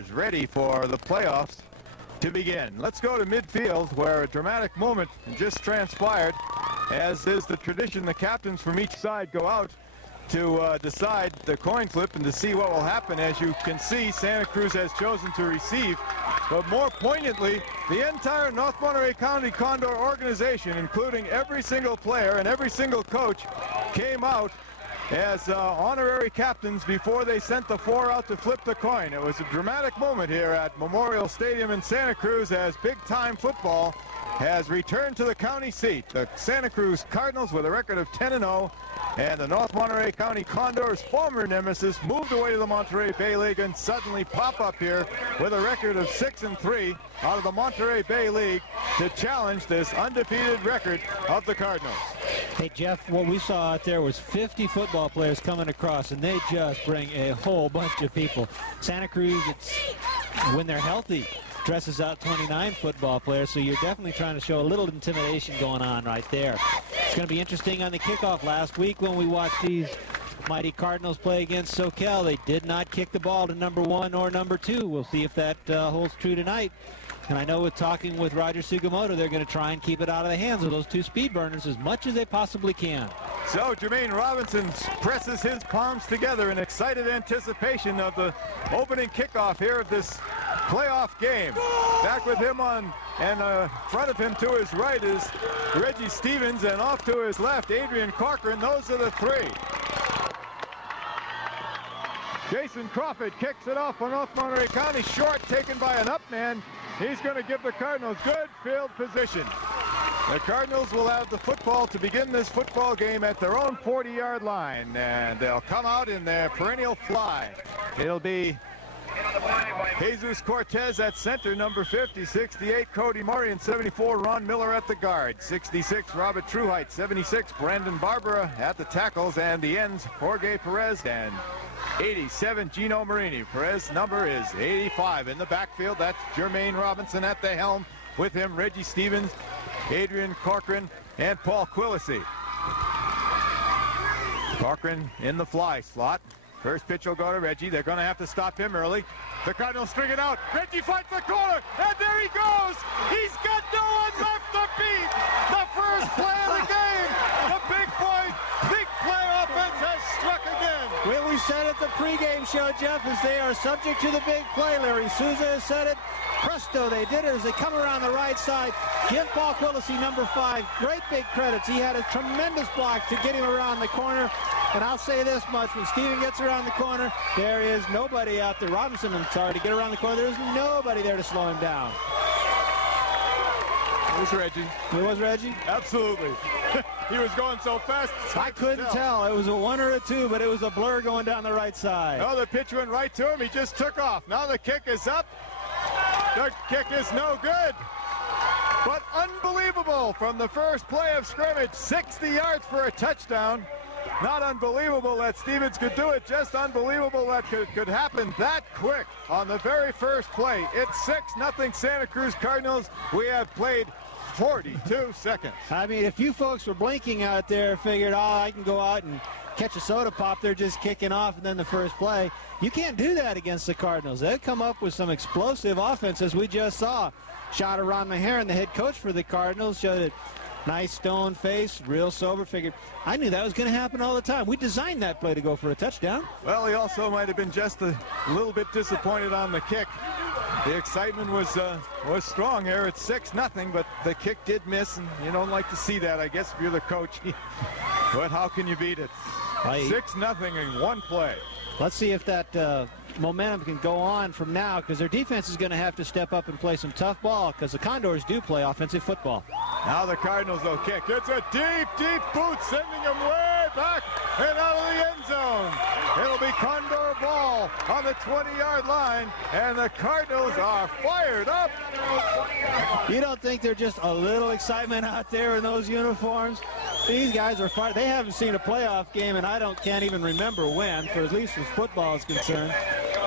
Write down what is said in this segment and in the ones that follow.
Condors ready for the playoffs to begin. Let's go to midfield where a dramatic moment just transpired. As is the tradition, the captains from each side go out to decide the coin flip and to see what will happen. As you can see, Santa Cruz has chosen to receive. But more poignantly, the entire North Monterey County Condor organization, including every single player and every single coach, came out as honorary captains before they sent the 4 out to flip the coin. It was a dramatic moment here at Memorial Stadium in Santa Cruz as big-time football has returned to the county seat. The Santa Cruz Cardinals with a record of 10-0, and the North Monterey County Condors, former nemesis, moved away to the Monterey Bay League and suddenly pop up here with a record of 6-3 out of the Monterey Bay League to challenge this undefeated record of the Cardinals. Hey, Jeff, what we saw out there was 50 football players coming across, and they just bring a whole bunch of people. Santa Cruz, when they're healthy, dresses out 29 football players, so you're definitely trying to show a little intimidation going on right there. It's going to be interesting on the kickoff. Last week when we watched these mighty Cardinals play against Soquel, they did not kick the ball to number 1 or number 2. We'll see if that holds true tonight. And I know with talking with Roger Sugimoto, they're going to try and keep it out of the hands of those two speed burners as much as they possibly can. So Jermaine Robinson presses his palms together in excited anticipation of the opening kickoff here of this playoff game. Back with him on, and front of him to his right is Reggie Stevens, and off to his left, Adrian Corcoran. Those are the 3. Jason Crawford kicks it off for North Monterey County, short, taken by an up man. He's going to give the Cardinals good field position. The Cardinals will have the football to begin this football game at their own 40-yard line, and they'll come out in their perennial fly. It'll be Jesus Cortez at center, number 50, 68 Cody Murray, and 74 Ron Miller at the guard, 66 Robert Truheight, 76 Brandon Barbara at the tackles, and the ends Jorge Perez and 87 Gino Marini. Perez number is 85 in the backfield. That's Jermaine Robinson at the helm. With him, Reggie Stevens, Adrian Corcoran, and Paul Quillisi. Corcoran in the fly slot. First pitch will go to Reggie. They're going to have to stop him early. The Cardinals string it out. Reggie fights the corner, and there he goes. He's got no one left to beat. The first play of the game. The big boy, big play offense has struck again. Well, we said at the pregame show, Jeff, is they are subject to the big play. Larry Souza has said it. Presto, they did it as they come around the right side. Give Paul Quillisi, number 5, great big credits. He had a tremendous block to get him around the corner. And I'll say this much, when Steven gets around the corner, there is nobody out there. Robinson, I'm sorry, to get around the corner, there's nobody there to slow him down. It was Reggie. It was Reggie? Absolutely. He was going so fast. I couldn't tell. It was a 1 or a 2, but it was a blur going down the right side. Oh, the pitch went right to him. He just took off. Now the kick is up. The kick is no good. But unbelievable from the first play of scrimmage. 60 yards for a touchdown. Not unbelievable that Stevens could do it, just unbelievable that could happen that quick on the very first play. It's 6-0 Santa Cruz Cardinals. We have played 42 seconds. I mean, if you folks were blinking out there, figured, oh, I can go out and catch a soda pop, they're just kicking off and then the first play. You can't do that against the Cardinals. They've come up with some explosive offense, as we just saw. Shot of Ron Maharan, the head coach for the Cardinals, showed it. Nice stone face, real sober, figured, I knew that was going to happen all the time. We designed that play to go for a touchdown. Well, he also might have been just a little bit disappointed on the kick. The excitement was strong here. It's 6-0, but the kick did miss, and you don't like to see that, I guess, if you're the coach. But how can you beat it? 6-0 in one play. Let's see if that momentum can go on from now, because their defense is going to have to step up and play some tough ball, because the Condors do play offensive football. Now the Cardinals will kick. It's a deep, deep boot, sending him way back and out of the end zone. It'll be Condor ball on the 20-yard line, and the Cardinals are fired up. You don't think they're just a little excitement out there in those uniforms? These guys are fired. They haven't seen a playoff game, and can't even remember when, for at least as football is concerned.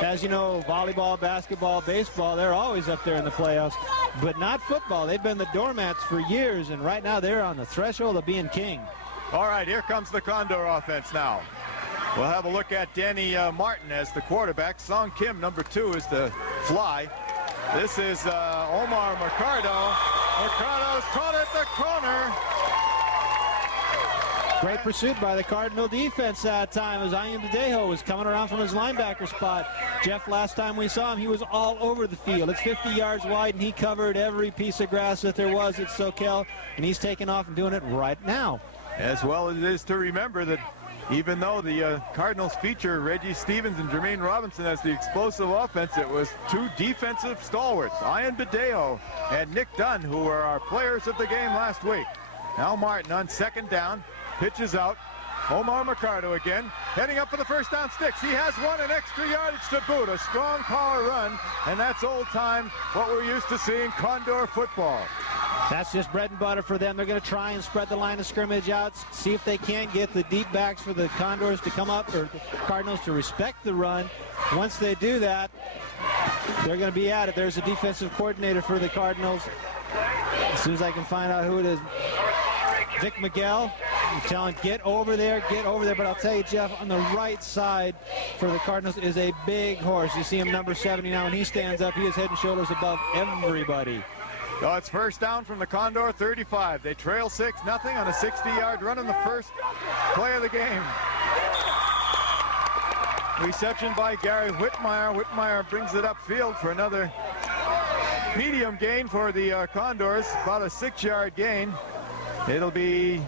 As you know, volleyball, basketball, baseball, they're always up there in the playoffs, but not football. They've been the doormats for years, and right now they're on the threshold of being king. All right, here comes the Condor offense now. We'll have a look at Danny Martin as the quarterback. Song Kim, number 2, is the fly. This is Omar Mercado. Mercado's caught at the corner. Great pursuit by the Cardinal defense that time as Ian Badejo was coming around from his linebacker spot. Jeff, last time we saw him, he was all over the field. It's 50 yards wide, and he covered every piece of grass that there was at Soquel, and he's taking off and doing it right now. As well as it is to remember that even though the Cardinals feature Reggie Stevens and Jermaine Robinson as the explosive offense, it was two defensive stalwarts, Ian Badejo and Nick Dunn, who were our players of the game last week. Al Martin on second down, pitches out. Omar Mercado again, heading up for the first down sticks. He has one, an extra yardage to boot, a strong power run, and that's old time, what we're used to seeing Condor football. That's just bread and butter for them. They're going to try and spread the line of scrimmage out, see if they can't get the deep backs for the Condors to come up, or the Cardinals to respect the run. Once they do that, they're going to be at it. There's a defensive coordinator for the Cardinals. As soon as I can find out who it is, Vic Miguel. I'm telling, get over there. But I'll tell you, Jeff, on the right side for the Cardinals is a big horse. You see him, number 70 now. When he stands up, he is head and shoulders above everybody. So it's first down from the Condor 35. They trail 6-0 on a 60-yard run in the first play of the game. Reception by Gary Whitmire. Whitmire brings it upfield for another medium gain for the Condors, about a 6-yard gain. It'll be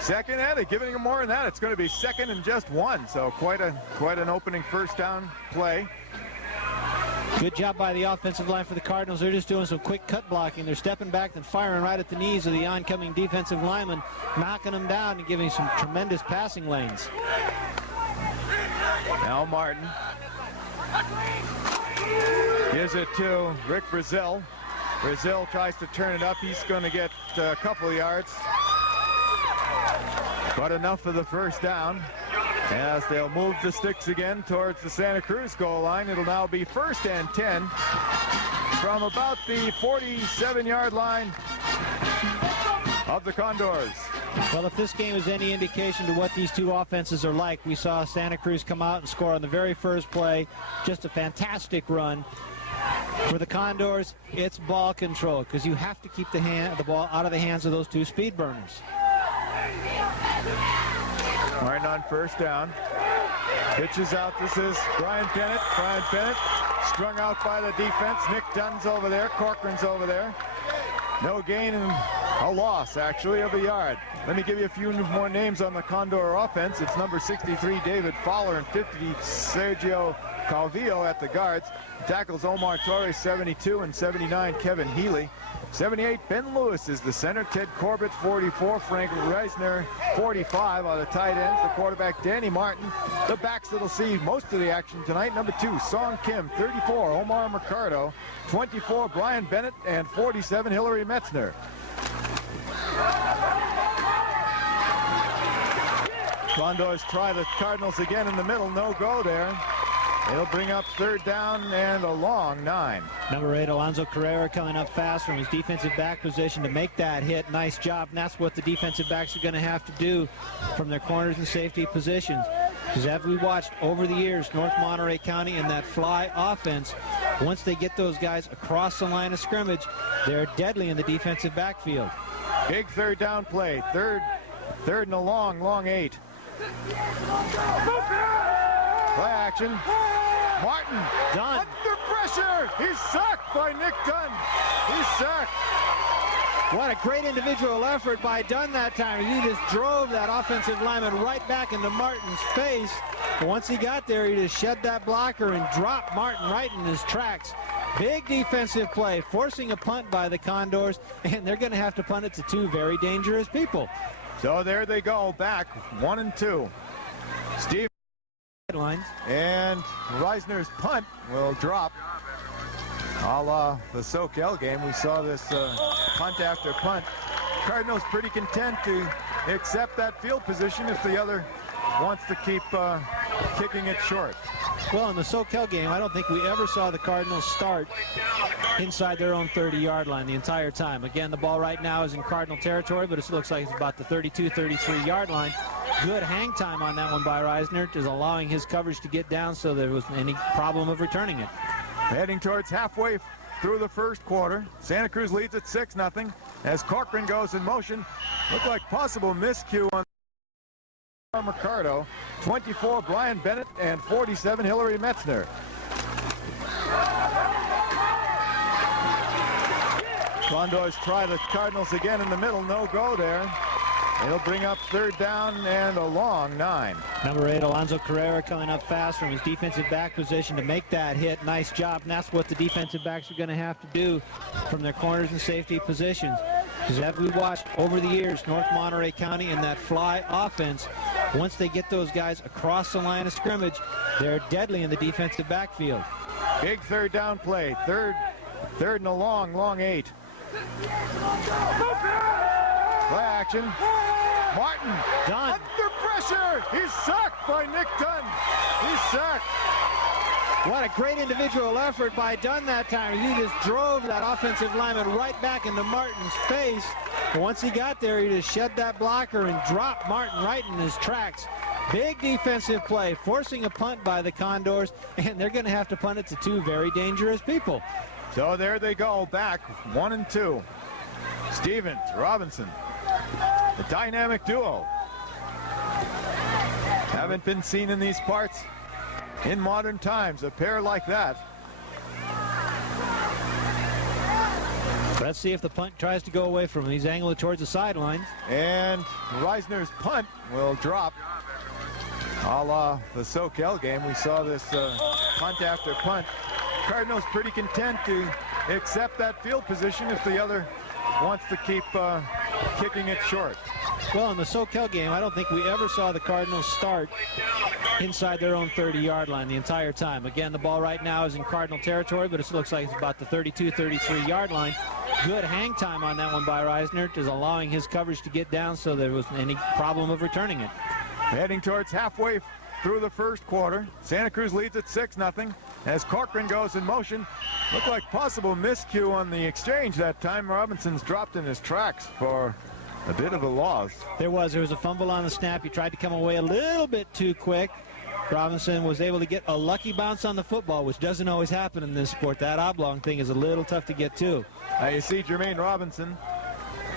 second, and they're giving him more than that. It's going to be second and just 1, so quite an opening first down play. Good job by the offensive line for the Cardinals. They're just doing some quick cut blocking. They're stepping back and firing right at the knees of the oncoming defensive lineman, knocking them down and giving some tremendous passing lanes. Al Martin gives it to Rick Brazil. Brazil tries to turn it up. He's going to get a couple of yards, but enough for the first down. As they'll move the sticks again towards the Santa Cruz goal line. It'll now be 1st and 10 from about the 47-yard line of the Condors. Well, if this game is any indication to what these two offenses are like, we saw Santa Cruz come out and score on the very first play. Just a fantastic run. For the Condors, it's ball control, because you have to keep the ball out of the hands of those two speed burners. Martin on first down. Pitches out. This is Brian Bennett. Brian Bennett strung out by the defense. Nick Dunn's over there. Corcoran's over there. No gain and a loss, actually, of a yard. Let me give you a few more names on the Condor offense. It's number 63, David Fowler, and 50, Sergio Calvillo at the guards. Tackles Omar Torres, 72, and 79, Kevin Healy. 78, Ben Lewis is the center. Ted Corbett, 44. Frank Reisner, 45 on the tight ends. The quarterback, Danny Martin. The backs that'll see most of the action tonight. Number 2, Song Kim. 34, Omar Mercado. 24, Brian Bennett. And 47, Hillary Metzner. Condors try the Cardinals again in the middle. No go there. It'll bring up 3rd down and a long 9. Number 8, Alonzo Carrera, coming up fast from his defensive back position to make that hit. Nice job, and that's what the defensive backs are going to have to do from their corners and safety positions. Because as we watched over the years, North Monterey County and that fly offense, once they get those guys across the line of scrimmage, they're deadly in the defensive backfield. Big 3rd down play. Third and a long 8. Play action. Martin Dunn under pressure. He's sacked by Nick Dunn. He's sacked. What a great individual effort by Dunn that time. He just drove that offensive lineman right back into Martin's face. But once he got there, he just shed that blocker and dropped Martin right in his tracks. Big defensive play, forcing a punt by the Condors, and they're going to have to punt it to two very dangerous people. So there they go, back 1 and 2. Steve and Reisner's punt will drop. A la the Soquel game, we saw this punt after punt. Cardinals pretty content to accept that field position if the other wants to keep kicking it short. Well, in the Soquel game, I don't think we ever saw the Cardinals start inside their own 30-yard line the entire time. Again, the ball right now is in Cardinal territory, but it looks like it's about the 32, 33-yard line. Good hang time on that one by Reisner, just allowing his coverage to get down so there wasn't any problem of returning it. Heading towards halfway through the first quarter. Santa Cruz leads at 6-0 as Corcoran goes in motion. Looked like possible miscue on Mercado. 24 Brian Bennett and 47 Hillary Metzner. Condors try the Cardinals again in the middle. No go there. It'll bring up third down and a long 9. Number 8, Alonzo Carrera, coming up fast from his defensive back position to make that hit. Nice job, and that's what the defensive backs are going to have to do from their corners and safety positions. Because as we watched over the years, North Monterey County and that fly offense, once they get those guys across the line of scrimmage, they're deadly in the defensive backfield. Big third down play. Third and a long 8. Play action. Martin Dunn. Under pressure. He's sacked by Nick Dunn. He's sacked. What a great individual effort by Dunn that time. He just drove that offensive lineman right back into Martin's face. But once he got there, he just shed that blocker and dropped Martin right in his tracks. Big defensive play, forcing a punt by the Condors, and they're going to have to punt it to two very dangerous people. So there they go, back 1 and 2. Stevens, Robinson, the dynamic duo. Haven't been seen in these parts in modern times, a pair like that. Let's see if the punt tries to go away from him. He's angling towards the sidelines. And Reisner's punt will drop. A la the Soquel game, we saw this punt after punt. Cardinals pretty content to accept that field position if the other wants to keep kicking it short. Well, in the Soquel game, I don't think we ever saw the Cardinals start inside their own 30-yard line the entire time. Again, the ball right now is in Cardinal territory, but it looks like it's about the 32, 33-yard line. Good hang time on that one by Reisner, is allowing his coverage to get down so there wasn't any problem of returning it. Heading towards halfway through the first quarter. Santa Cruz leads at 6-0 as Corcoran goes in motion. Looked like possible miscue on the exchange that time. Robinson's dropped in his tracks for a bit of a loss. There was a fumble on the snap. He tried to come away a little bit too quick. Robinson was able to get a lucky bounce on the football, which doesn't always happen in this sport. That oblong thing is a little tough to get to. Now you see Jermaine Robinson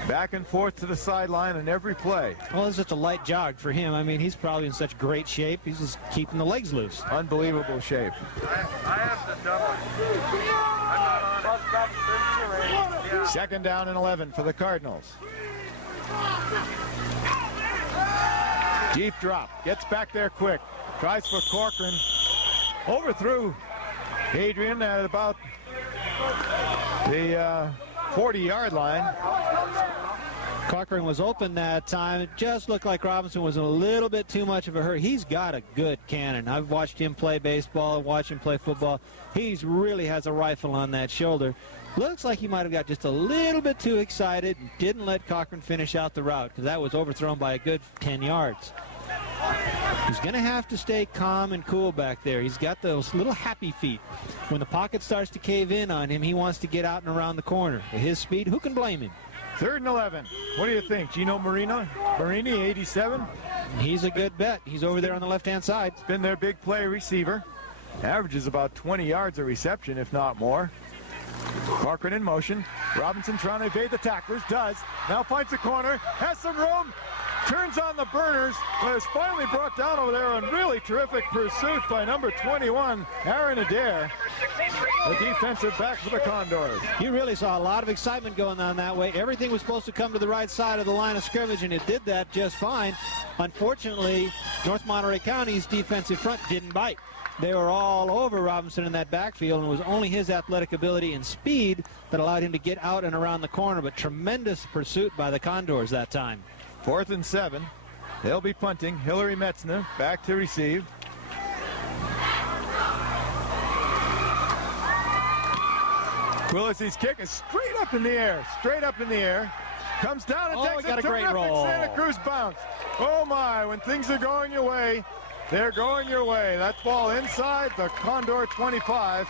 back and forth to the sideline in every play. Well, it's just a light jog for him. I mean, he's probably in such great shape. He's just keeping the legs loose. Unbelievable shape. I have the double. I'm not on. Second down and 11 for the Cardinals. Deep drop. Gets back there quick. Tries for Corcoran. Overthrew Adrian at about the 40-yard line. Corcoran was open that time. It just looked like Robinson was in a little bit too much of a hurry. He's got a good cannon. I've watched him play baseball, watched him play football. He really has a rifle on that shoulder. Looks like he might have got just a little bit too excited and didn't let Corcoran finish out the route because that was overthrown by a good 10 yards. He's going to have to stay calm and cool back there. He's got those little happy feet. When the pocket starts to cave in on him, he wants to get out and around the corner. At his speed, who can blame him? Third and 11. What do you think? Gino Marini, 87? He's a good bet. He's over there on the left-hand side. He's been their big play receiver. Averages about 20 yards a reception, if not more. Corcoran in motion. Robinson trying to evade the tacklers. Does. Now finds the corner. Has some room. Turns on the burners, but is finally brought down over there on really terrific pursuit by number 21, Aaron Adair, the defensive back for the Condors. You really saw a lot of excitement going on that way. Everything was supposed to come to the right side of the line of scrimmage, and it did that just fine. Unfortunately, North Monterey County's defensive front didn't bite. They were all over Robinson in that backfield, and it was only his athletic ability and speed that allowed him to get out and around the corner, but tremendous pursuit by the Condors that time. 4th and 7. They'll be punting. Hillary Metzner back to receive. Willis's kick is straight up in the air. Straight up in the air. Comes down and takes a great terrific roll. Santa Cruz bounce. Oh my, when things are going your way, they're going your way. That ball inside the Condor 25.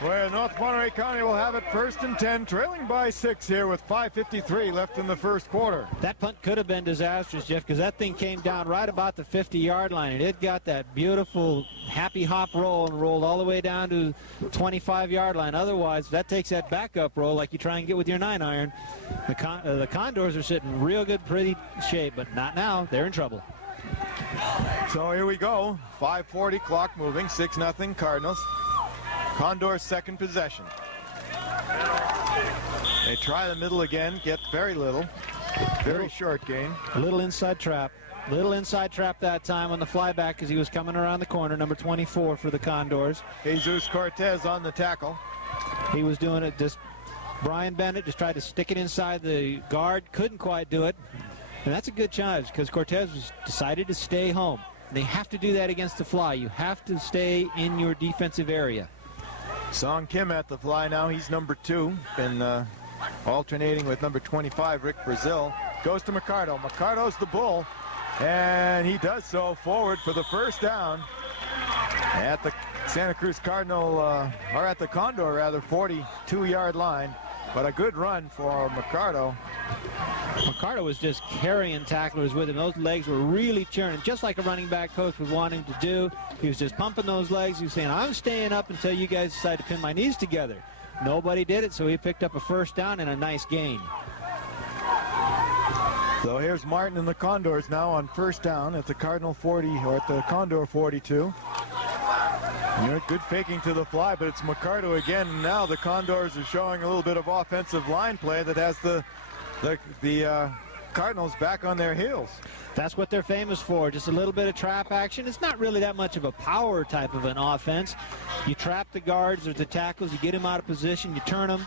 where North Monterey County will have it 1st and 10, trailing by 6 here with 5:53 left in the first quarter. That punt could have been disastrous, Jeff, because that thing came down right about the 50-yard line, and it got that beautiful happy hop roll and rolled all the way down to 25-yard line. Otherwise, that takes that backup roll like you try and get with your 9-iron. The Condors are sitting real good, pretty shape, but not now. They're in trouble. So here we go. 5:40 clock moving, 6-0 Cardinals. Condors' second possession. They try the middle again, get very little. Very short gain. A little inside trap. Little inside trap that time on the flyback as he was coming around the corner, number 24 for the Condors. Jesus Cortez on the tackle. He was doing it just, Brian Bennett just tried to stick it inside the guard, couldn't quite do it. And that's a good challenge because Cortez was decided to stay home. They have to do that against the fly. You have to stay in your defensive area. Song Kim at the fly now. He's number 2. Been alternating with number 25, Rick Brazil. Goes to Mercado. Mercado's the bull. And he does so forward for the first down at the Santa Cruz Cardinal, or at the Condor rather, 42-yard line. But a good run for Mercado. Mercado was just carrying tacklers with him. Those legs were really churning, just like a running back coach would want him to do. He was just pumping those legs. He was saying, I'm staying up until you guys decide to pin my knees together. Nobody did it, so he picked up a first down and a nice gain. So here's Martin and the Condors now on first down at the Cardinal 40, or at the Condor 42. Good faking to the fly, but it's Mercado again. And now the Condors are showing a little bit of offensive line play that has the Cardinals back on their heels. That's what they're famous for, just a little bit of trap action. It's not really that much of a power type of an offense. You trap the guards or the tackles, you get them out of position, you turn them,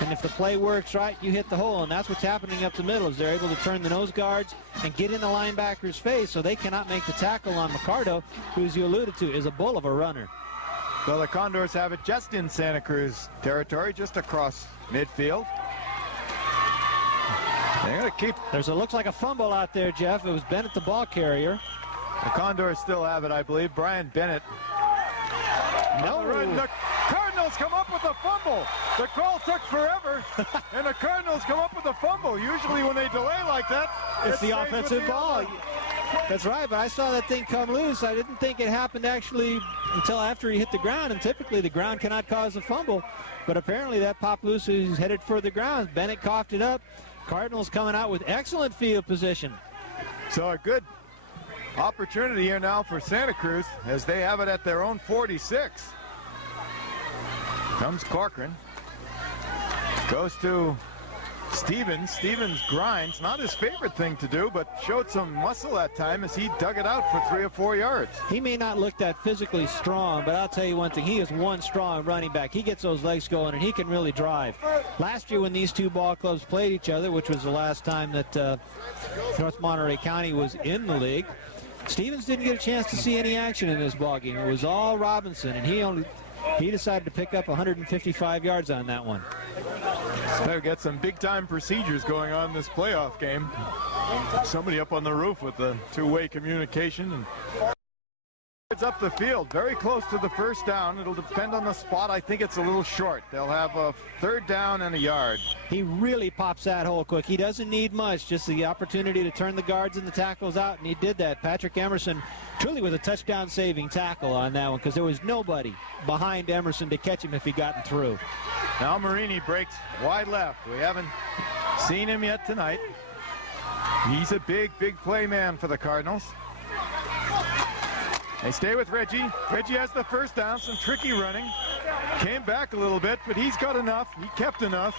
and if the play works right, you hit the hole, and that's what's happening up the middle, is they're able to turn the nose guards and get in the linebacker's face so they cannot make the tackle on Mercado, who, as you alluded to, is a bull of a runner. So the Condors have it just in Santa Cruz territory, just across midfield. They're going to keep. Looks like a fumble out there, Jeff. It was Bennett, the ball carrier. The Condors still have it, I believe. Brian Bennett. No. The Cardinals come up with a fumble. The call took forever, and the Cardinals come up with a fumble. Usually when they delay like that, it's the offensive ball. That's right, but I saw that thing come loose. I didn't think it happened actually until after he hit the ground, and typically the ground cannot cause a fumble. But apparently that popped loose. He's headed for the ground. Bennett coughed it up. Cardinals coming out with excellent field position. So a good opportunity here now for Santa Cruz as they have it at their own 46. Comes Corcoran. Goes to Stevens. Stevens grinds. Not his favorite thing to do, but showed some muscle that time as he dug it out for 3 or 4 yards. He may not look that physically strong, but I'll tell you one thing. He is one strong running back. He gets those legs going, and he can really drive. Last year when these two ball clubs played each other, which was the last time that North Monterey County was in the league, Stevens didn't get a chance to see any action in this ball game. It was all Robinson, and he decided to pick up 155 yards on that one. They've got some big-time procedures going on in this playoff game. Somebody up on the roof with the two-way communication. And it's up the field, very close to the first down. It'll depend on the spot. I think it's a little short. They'll have a 3rd down and a yard. He really pops that hole quick. He doesn't need much, just the opportunity to turn the guards and the tackles out, and he did that. Patrick Emerson truly was a touchdown-saving tackle on that one because there was nobody behind Emerson to catch him if he gotten through. Now Marini breaks wide left. We haven't seen him yet tonight. He's a big play man for the Cardinals. They stay with Reggie. Reggie has the first down, some tricky running. Came back a little bit, but he's got enough. He kept enough.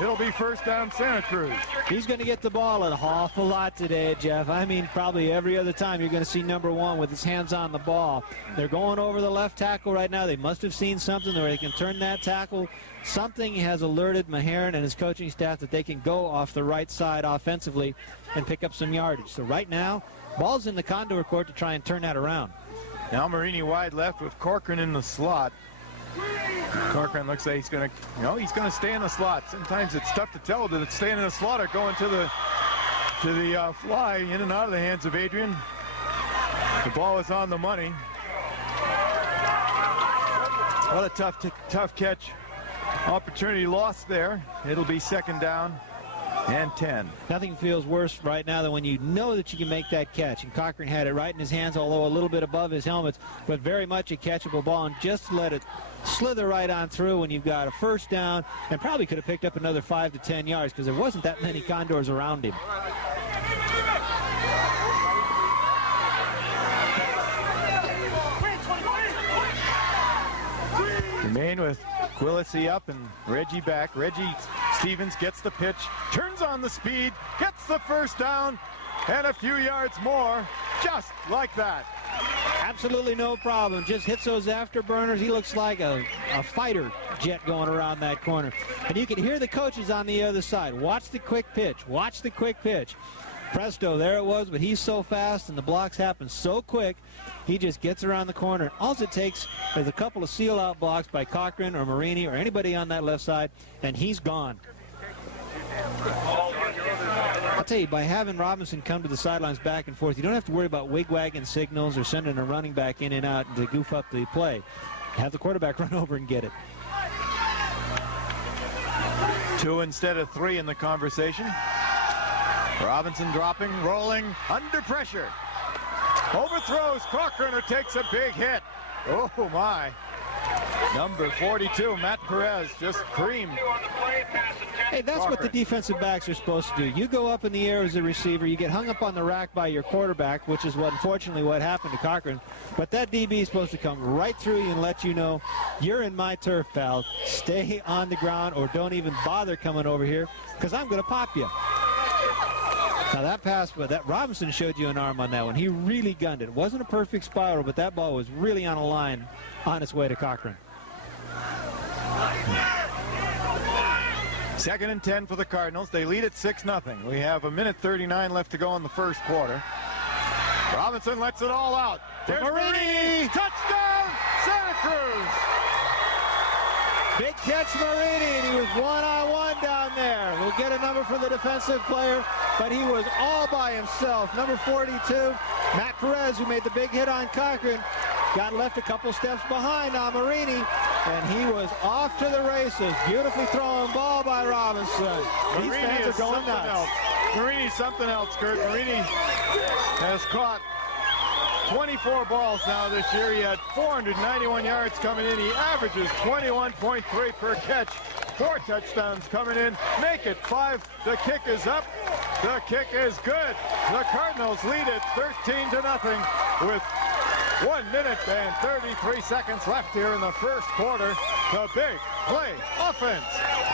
It'll be first down Santa Cruz. He's going to get the ball an awful lot today, Jeff. I mean, probably every other time you're going to see number 1 with his hands on the ball. They're going over the left tackle right now. They must have seen something where they can turn that tackle. Something has alerted Maheron and his coaching staff that they can go off the right side offensively and pick up some yardage. So right now, ball's in the Condor court to try and turn that around. Now Marini wide left with Corcoran in the slot. Corcoran looks like he's going to stay in the slot. Sometimes it's tough to tell whether it's staying in the slot or going to the fly in and out of the hands of Adrian. The ball is on the money. What a tough catch. Opportunity lost there. It'll be 2nd down and 10. Nothing feels worse right now than when you know that you can make that catch. And Cochran had it right in his hands, although a little bit above his helmet, but very much a catchable ball. And just let it slither right on through when you've got a 1st down, and probably could have picked up another 5 to 10 yards because there wasn't that many Condors around him. Remain with Quillisi up and Reggie back. Reggie Stevens gets the pitch, turns on the speed, gets the 1st down, and a few yards more, just like that. Absolutely no problem. Just hits those afterburners. He looks like a fighter jet going around that corner. And you can hear the coaches on the other side. Watch the quick pitch. Watch the quick pitch. Presto, there it was, but he's so fast and the blocks happen so quick, he just gets around the corner. All it takes is a couple of seal-out blocks by Cochran or Marini or anybody on that left side, and he's gone. I'll tell you, by having Robinson come to the sidelines back and forth, you don't have to worry about wig-wagging signals or sending a running back in and out to goof up the play. Have the quarterback run over and get it. 2 instead of 3 in the conversation. Robinson dropping, rolling, under pressure. Overthrows Cochran, or takes a big hit. Oh my. Number 42, Matt Perez, just creamed. Hey, that's what the defensive backs are supposed to do. You go up in the air as a receiver, you get hung up on the rack by your quarterback, which is unfortunately what happened to Cochran. But that DB is supposed to come right through you and let you know, you're in my turf, pal. Stay on the ground or don't even bother coming over here because I'm going to pop you. Now that pass, but that Robinson showed you an arm on that one. He really gunned it. It wasn't a perfect spiral, but that ball was really on a line on its way to Cochran. 2nd and 10 for the Cardinals. They lead at 6-0. We have 1:39 left to go in the 1st quarter. Robinson lets it all out. There's Marini! Touchdown, Santa Cruz! Big catch, Marini, and he was one-on-one down there. We'll get a number for the defensive player, but he was all by himself. Number 42, Matt Perez, who made the big hit on Cochran, got left a couple steps behind on Marini, and he was off to the races. Beautifully thrown ball by Robinson. These fans are going nuts. Marini's something else, Kurt. Marini has caught 24 balls now this year. He had 491 yards coming in. He averages 21.3 per catch. 4 touchdowns coming in. Make it 5. The kick is up. The kick is good. The Cardinals lead it 13-0 with 1 minute and 33 seconds left here in the 1st quarter. The big play offense.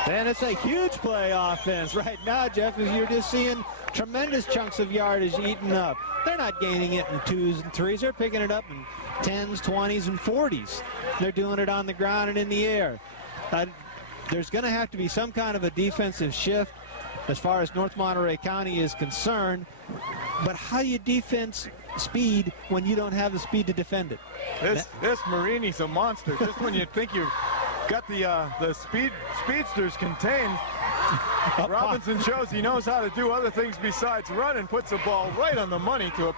And it's a huge play offense right now, Jeff, as you're just seeing tremendous chunks of yardage eaten up. They're not gaining it in 2s and 3s. They're picking it up in 10s, 20s, and 40s. They're doing it on the ground and in the air. There's going to have to be some kind of a defensive shift as far as North Monterey County is concerned. But how do you defense speed when you don't have the speed to defend it? This Marini's a monster. Just when you think you've got the speedsters contained, Robinson shows he knows how to do other things besides run and puts the ball right on the money to a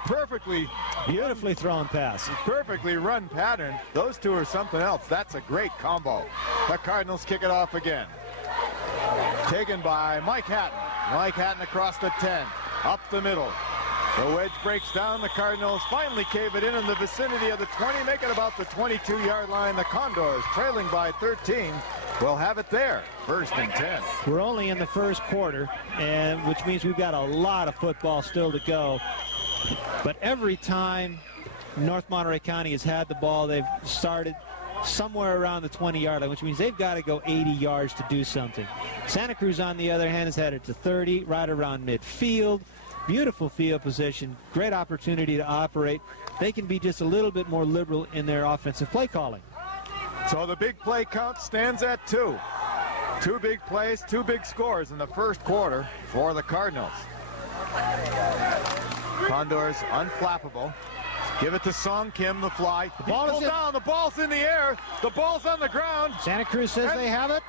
beautifully thrown pass. Perfectly run pattern. Those two are something else. That's a great combo. The Cardinals kick it off again. Taken by Mike Hatton. Mike Hatton across the 10. Up the middle. The wedge breaks down. The Cardinals finally cave it in the vicinity of the 20, make it about the 22-yard line. The Condors, trailing by 13, will have it there. 1st and 10. We're only in the 1st quarter, and which means we've got a lot of football still to go. But every time North Monterey County has had the ball, they've started somewhere around the 20-yard line, which means they've got to go 80 yards to do something. Santa Cruz, on the other hand, has had it to 30, right around midfield. Beautiful field position, great opportunity to operate. They can be just a little bit more liberal in their offensive play calling. So the big play count stands at 2. 2 big plays, 2 big scores in the 1st quarter for the Cardinals. Condors unflappable. Give it to Song Kim, the fly. The ball is down, the ball's in the air, the ball's on the ground. Santa Cruz says they have it.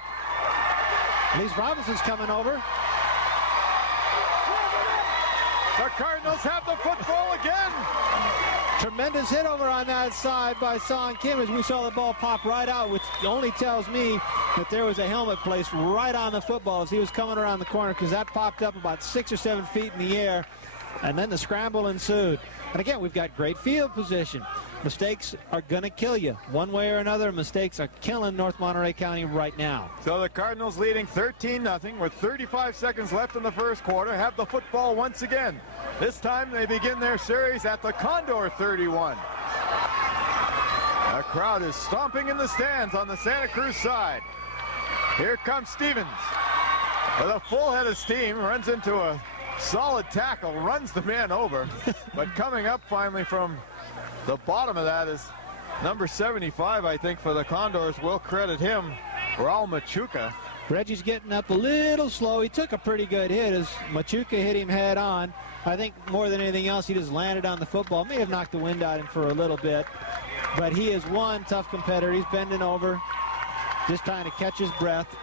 At least Robinson's coming over. The Cardinals have the football again. Tremendous hit over on that side by Son Kim as we saw the ball pop right out, which only tells me that there was a helmet placed right on the football as he was coming around the corner, because that popped up about 6 or 7 feet in the air, and then the scramble ensued. And again, we've got great field position. Mistakes are going to kill you. One way or another, mistakes are killing North Monterey County right now. So the Cardinals leading 13-0 with 35 seconds left in the first quarter, have the football once again. This time they begin their series at the Condor 31. The crowd is stomping in the stands on the Santa Cruz side. Here comes Stevens with a full head of steam, runs into a solid tackle, runs the man over. But coming up finally from the bottom of that is number 75, I think, for the Condors. We'll credit him, Raul Machuca. Reggie's getting up a little slow. He took a pretty good hit as Machuca hit him head on. I think more than anything else, he just landed on the football. May have knocked the wind out of him for a little bit. But he is one tough competitor. He's bending over, just trying to catch his breath.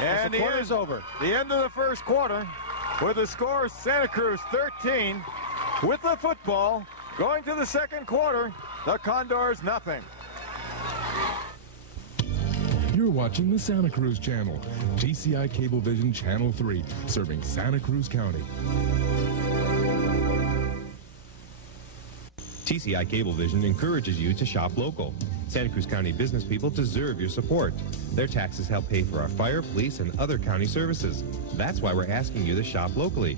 And the quarter's over. The end of the first quarter with the score Santa Cruz 13 with the football. Going to the second quarter, the Condors nothing. You're watching the Santa Cruz Channel, TCI Cablevision Channel 3, serving Santa Cruz County. TCI Cablevision encourages you to shop local. Santa Cruz County business people deserve your support. Their taxes help pay for our fire, police, and other county services. That's why we're asking you to shop locally.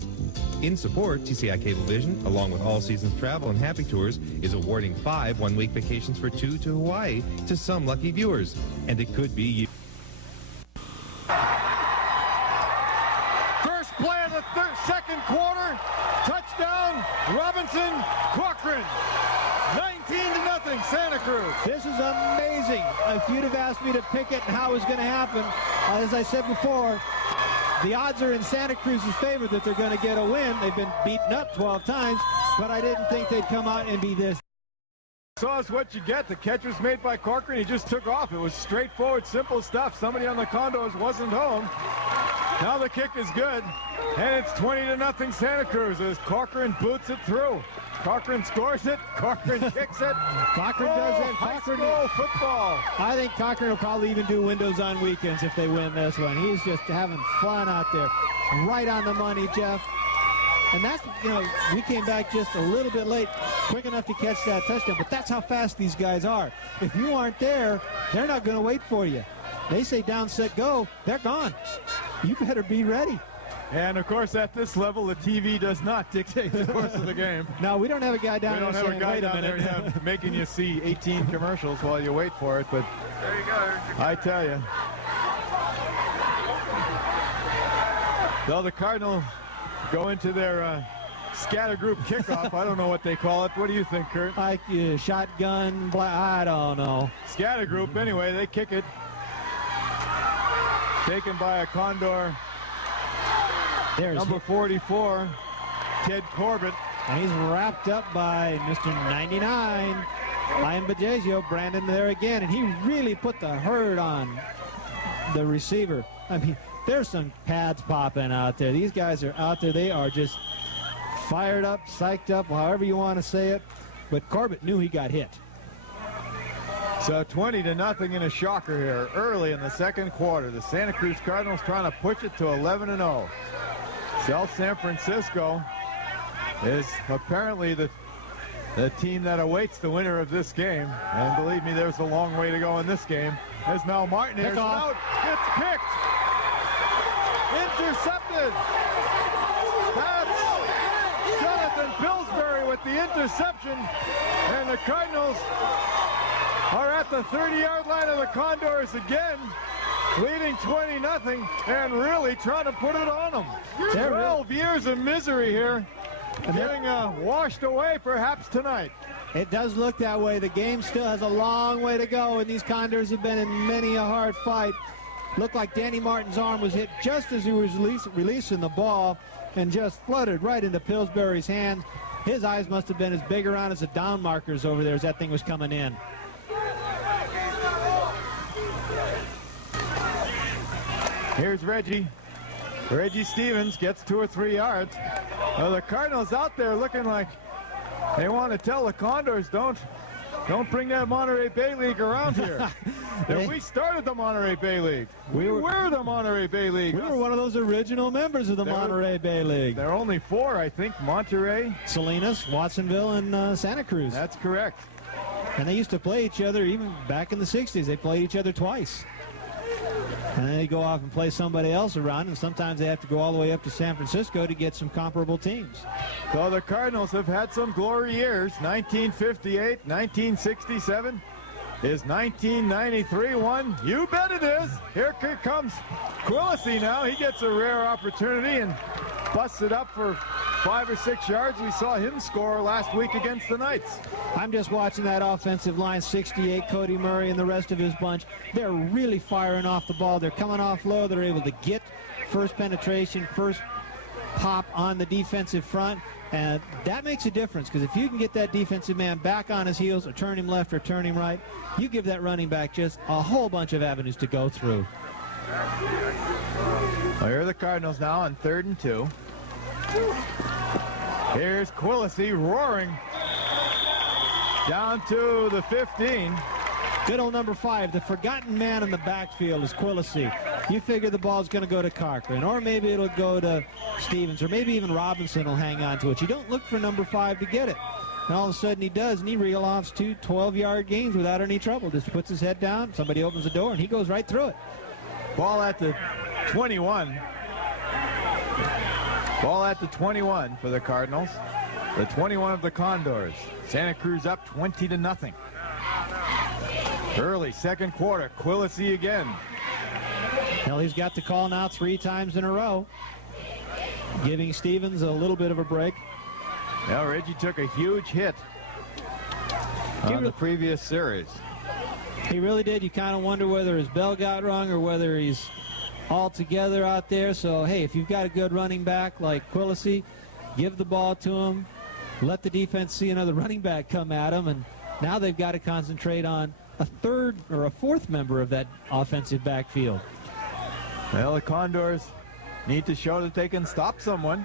In support, TCI Cablevision, along with All Seasons Travel and Happy Tours, is awarding 5 one-week vacations for 2 to Hawaii to some lucky viewers. And it could be you. First play of the second quarter, touchdown, Robinson, Corcoran. 19-0 Santa Cruz. This is amazing. If you'd have asked me to pick it and how it was going to happen, as I said before, the odds are in Santa Cruz's favor that they're going to get a win. They've been beaten up 12 times, but I didn't think they'd come out and be this. So is what you get. The catch was made by Corcoran. He just took off. It was straightforward, simple stuff. Somebody on the Condors wasn't home. Now the kick is good, and it's 20-0 Santa Cruz as Corcoran boots it through. Corcoran scores it. Corcoran kicks it. Corcoran does it. High school football. I think Corcoran will probably even do windows on weekends if they win this one. He's just having fun out there. Right on the money, Jeff. And that's, you know, we came back just a little bit late, quick enough to catch that touchdown, but that's how fast these guys are. If you aren't there, they're not going to wait for you. They say down, set, go, they're gone. You better be ready. And, of course, at this level, the TV does not dictate the course of the game. No, we don't have a guy down We there don't have a saying, guy wait a down minute. there making you see 18 commercials while you wait for it, but There you go. I tell you. So the Cardinals go into their scatter group kickoff. I don't know what they call it. What do you think, Kurt? Like shotgun, I don't know. Scatter group, anyway, they kick it. Taken by a Condor. There's Number 44, Ted Corbett. And he's wrapped up by Mr. 99, Ryan Bajazio. Brandon there again, and he really put the hurt on the receiver. I mean, there's some pads popping out there. These guys are out there. They are just fired up, psyched up, however you want to say it. But Corbett knew he got hit. So 20-0 in a shocker here early in the second quarter. The Santa Cruz Cardinals trying to push it to 11-0. South San Francisco is apparently the team that awaits the winner of this game. And believe me, there's a long way to go in this game. As Mel Martin is out. It's picked. Intercepted. That's Jonathan Pillsbury with the interception. And the Cardinals are at the 30-yard line of the Condors again, leading 20-0 and really trying to put it on them. 12 years of misery here, and getting washed away perhaps tonight. It does look that way. The game still has a long way to go, and these Condors have been in many a hard fight. Looked like Danny Martin's arm was hit just as he was releasing the ball and just fluttered right into Pillsbury's hand. His eyes must have been as big around as the down markers over there as that thing was coming in. Here's Reggie. Reggie Stevens gets 2 or 3 yards. The Cardinals out there looking like They want to tell the Condors, don't bring that Monterey Bay League around here. We started the Monterey Bay League. We were the Monterey Bay League. We were one of those original members of the Monterey Bay League. There are only 4, I think. Monterey, Salinas, Watsonville, and Santa Cruz. That's correct. And they used to play each other even back in the 60s. They played each other twice. And then they go off and play somebody else around, and sometimes they have to go all the way up to San Francisco to get some comparable teams. So the Cardinals have had some glory years. 1958, 1967. Is 1993 one? You bet it is. Here comes Quillisi now. He gets a rare opportunity and busts it up for 5 or 6 yards. We saw him score last week against the Knights. I'm just watching that offensive line, 68, Cody Murray and the rest of his bunch. They're really firing off the ball. They're coming off low. They're able to get first penetration, first pop on the defensive front. And that makes a difference, because if you can get that defensive man back on his heels or turn him left or turn him right, you give that running back just a whole bunch of avenues to go through. Well, here are the Cardinals now on 3rd and 2. Here's Quillisi roaring down to the 15. Good old number 5, the forgotten man in the backfield is Quillisi. You figure the ball's going to go to Cochran, or maybe it'll go to Stevens, or maybe even Robinson will hang on to it. You don't look for number 5 to get it. And all of a sudden he does, and he reel offs 2 12-yard gains without any trouble. Just puts his head down, somebody opens the door, and he goes right through it. Ball at the 21. Ball at the 21 for the Cardinals. The 21 of the Condors. Santa Cruz up 20-0. Early second quarter, Quillisi again. Well, he's got the call now 3 times in a row, giving Stevens a little bit of a break. Now Reggie took a huge hit on the previous series. He really did. You kind of wonder whether his bell got wrong or whether he's all together out there. So, hey, if you've got a good running back like Quillisi, give the ball to him. Let the defense see another running back come at him. And now they've got to concentrate on a 3rd or a 4th member of that offensive backfield. Well, the Condors need to show that they can stop someone.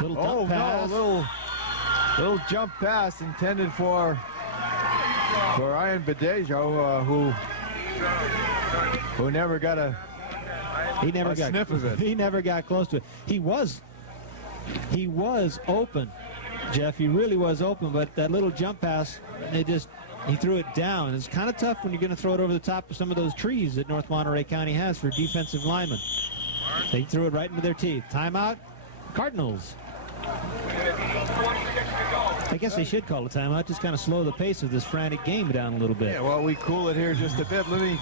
Little dump pass. No, little jump pass intended for Ryan Badejo, who never got a sniff of it. He never got close to it. He was open, Jeff. He really was open, but that little jump pass, he threw it down. It's kind of tough when you're going to throw it over the top of some of those trees that North Monterey County has for defensive linemen. They threw it right into their teeth. Timeout, Cardinals. I guess they should call a timeout, just kind of slow the pace of this frantic game down a little bit. Yeah, well, we cool it here just a bit. Let me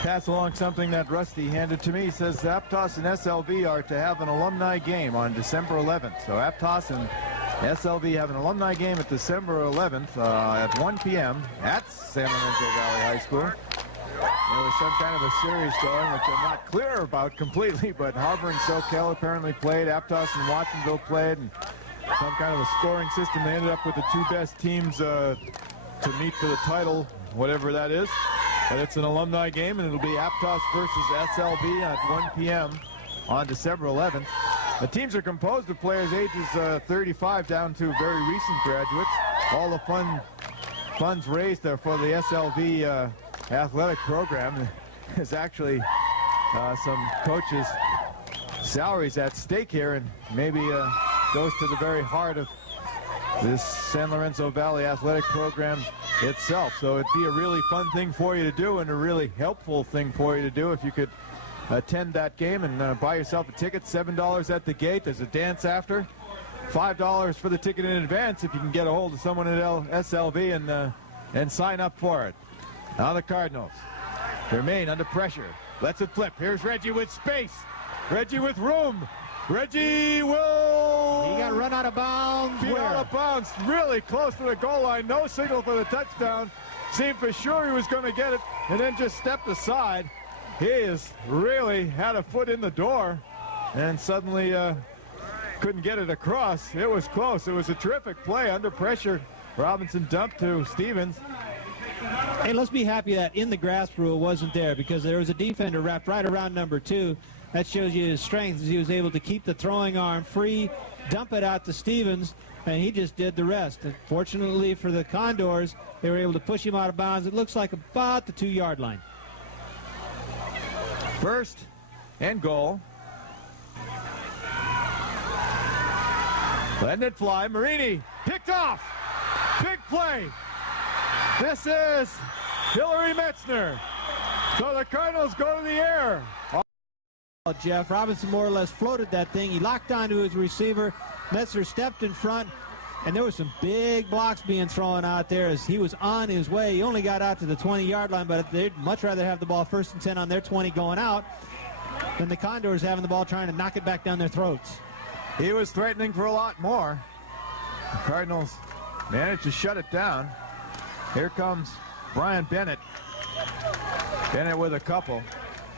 pass along something that Rusty handed to me. He says Aptos and SLV are to have an alumni game on December 11th. So Aptos and SLV have an alumni game at December 11th at 1 p.m. at San Lorenzo Valley High School. There was some kind of a series going, which I'm not clear about completely, but Harbor and Soquel apparently played, Aptos and Watsonville played, and some kind of a scoring system. They ended up with the 2 best teams to meet for the title, whatever that is. But it's an alumni game, and it'll be Aptos versus SLV at 1 p.m. on December 11th. The teams are composed of players ages 35 down to very recent graduates. All the funds raised for the SLV athletic program. There's actually some coaches' salaries at stake here, and maybe goes to the very heart of this San Lorenzo Valley athletic program itself. So it'd be a really fun thing for you to do, and a really helpful thing for you to do if you could attend that game and buy yourself a ticket. $7 at the gate. There's a dance after. $5 for the ticket in advance if you can get a hold of someone at SLV and sign up for it. Now the Cardinals remain under pressure. Lets it flip. Here's Reggie with space. Reggie with room. Reggie will... He got run out of bounds. Be out of bounds. Really close to the goal line. No signal for the touchdown. Seemed for sure he was going to get it and then just stepped aside. He has really had a foot in the door and suddenly couldn't get it across. It was close. It was a terrific play under pressure. Robinson dumped to Stevens. Hey, let's be happy that in the grass rule wasn't there, because there was a defender wrapped right around number 2, That shows you his strength, as he was able to keep the throwing arm free, dump it out to Stevens, and he just did the rest. And fortunately for the Condors, they were able to push him out of bounds. It looks like about the 2-yard line. First and goal. Letting it fly. Marini picked off. Big play. This is Hillary Metzner. So the Cardinals go to the air. Jeff Robinson more or less floated that thing. He locked onto his receiver. Metzner stepped in front, and there were some big blocks being thrown out there as he was on his way. He only got out to the 20-yard line, but they'd much rather have the ball 1st and 10 on their 20 going out than the Condors having the ball trying to knock it back down their throats. He was threatening for a lot more. The Cardinals managed to shut it down. Here comes Brian Bennett. Bennett with a couple.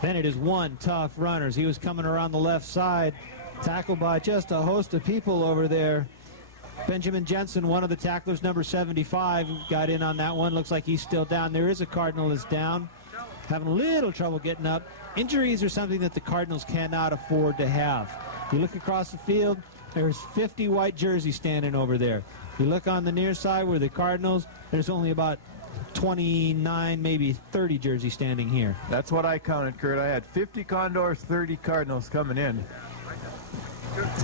Bennett is one tough runner. He was coming around the left side, tackled by just a host of people over there. Benjamin Jensen, one of the tacklers, number 75, got in on that one. Looks like he's still down. There is a Cardinal that's down, having a little trouble getting up. Injuries are something that the Cardinals cannot afford to have. You look across the field, there's 50 white jerseys standing over there. You look on the near side where the Cardinals, there's only about 29, maybe 30 jerseys standing here. That's what I counted, Kurt. I had 50 Condors, 30 Cardinals coming in.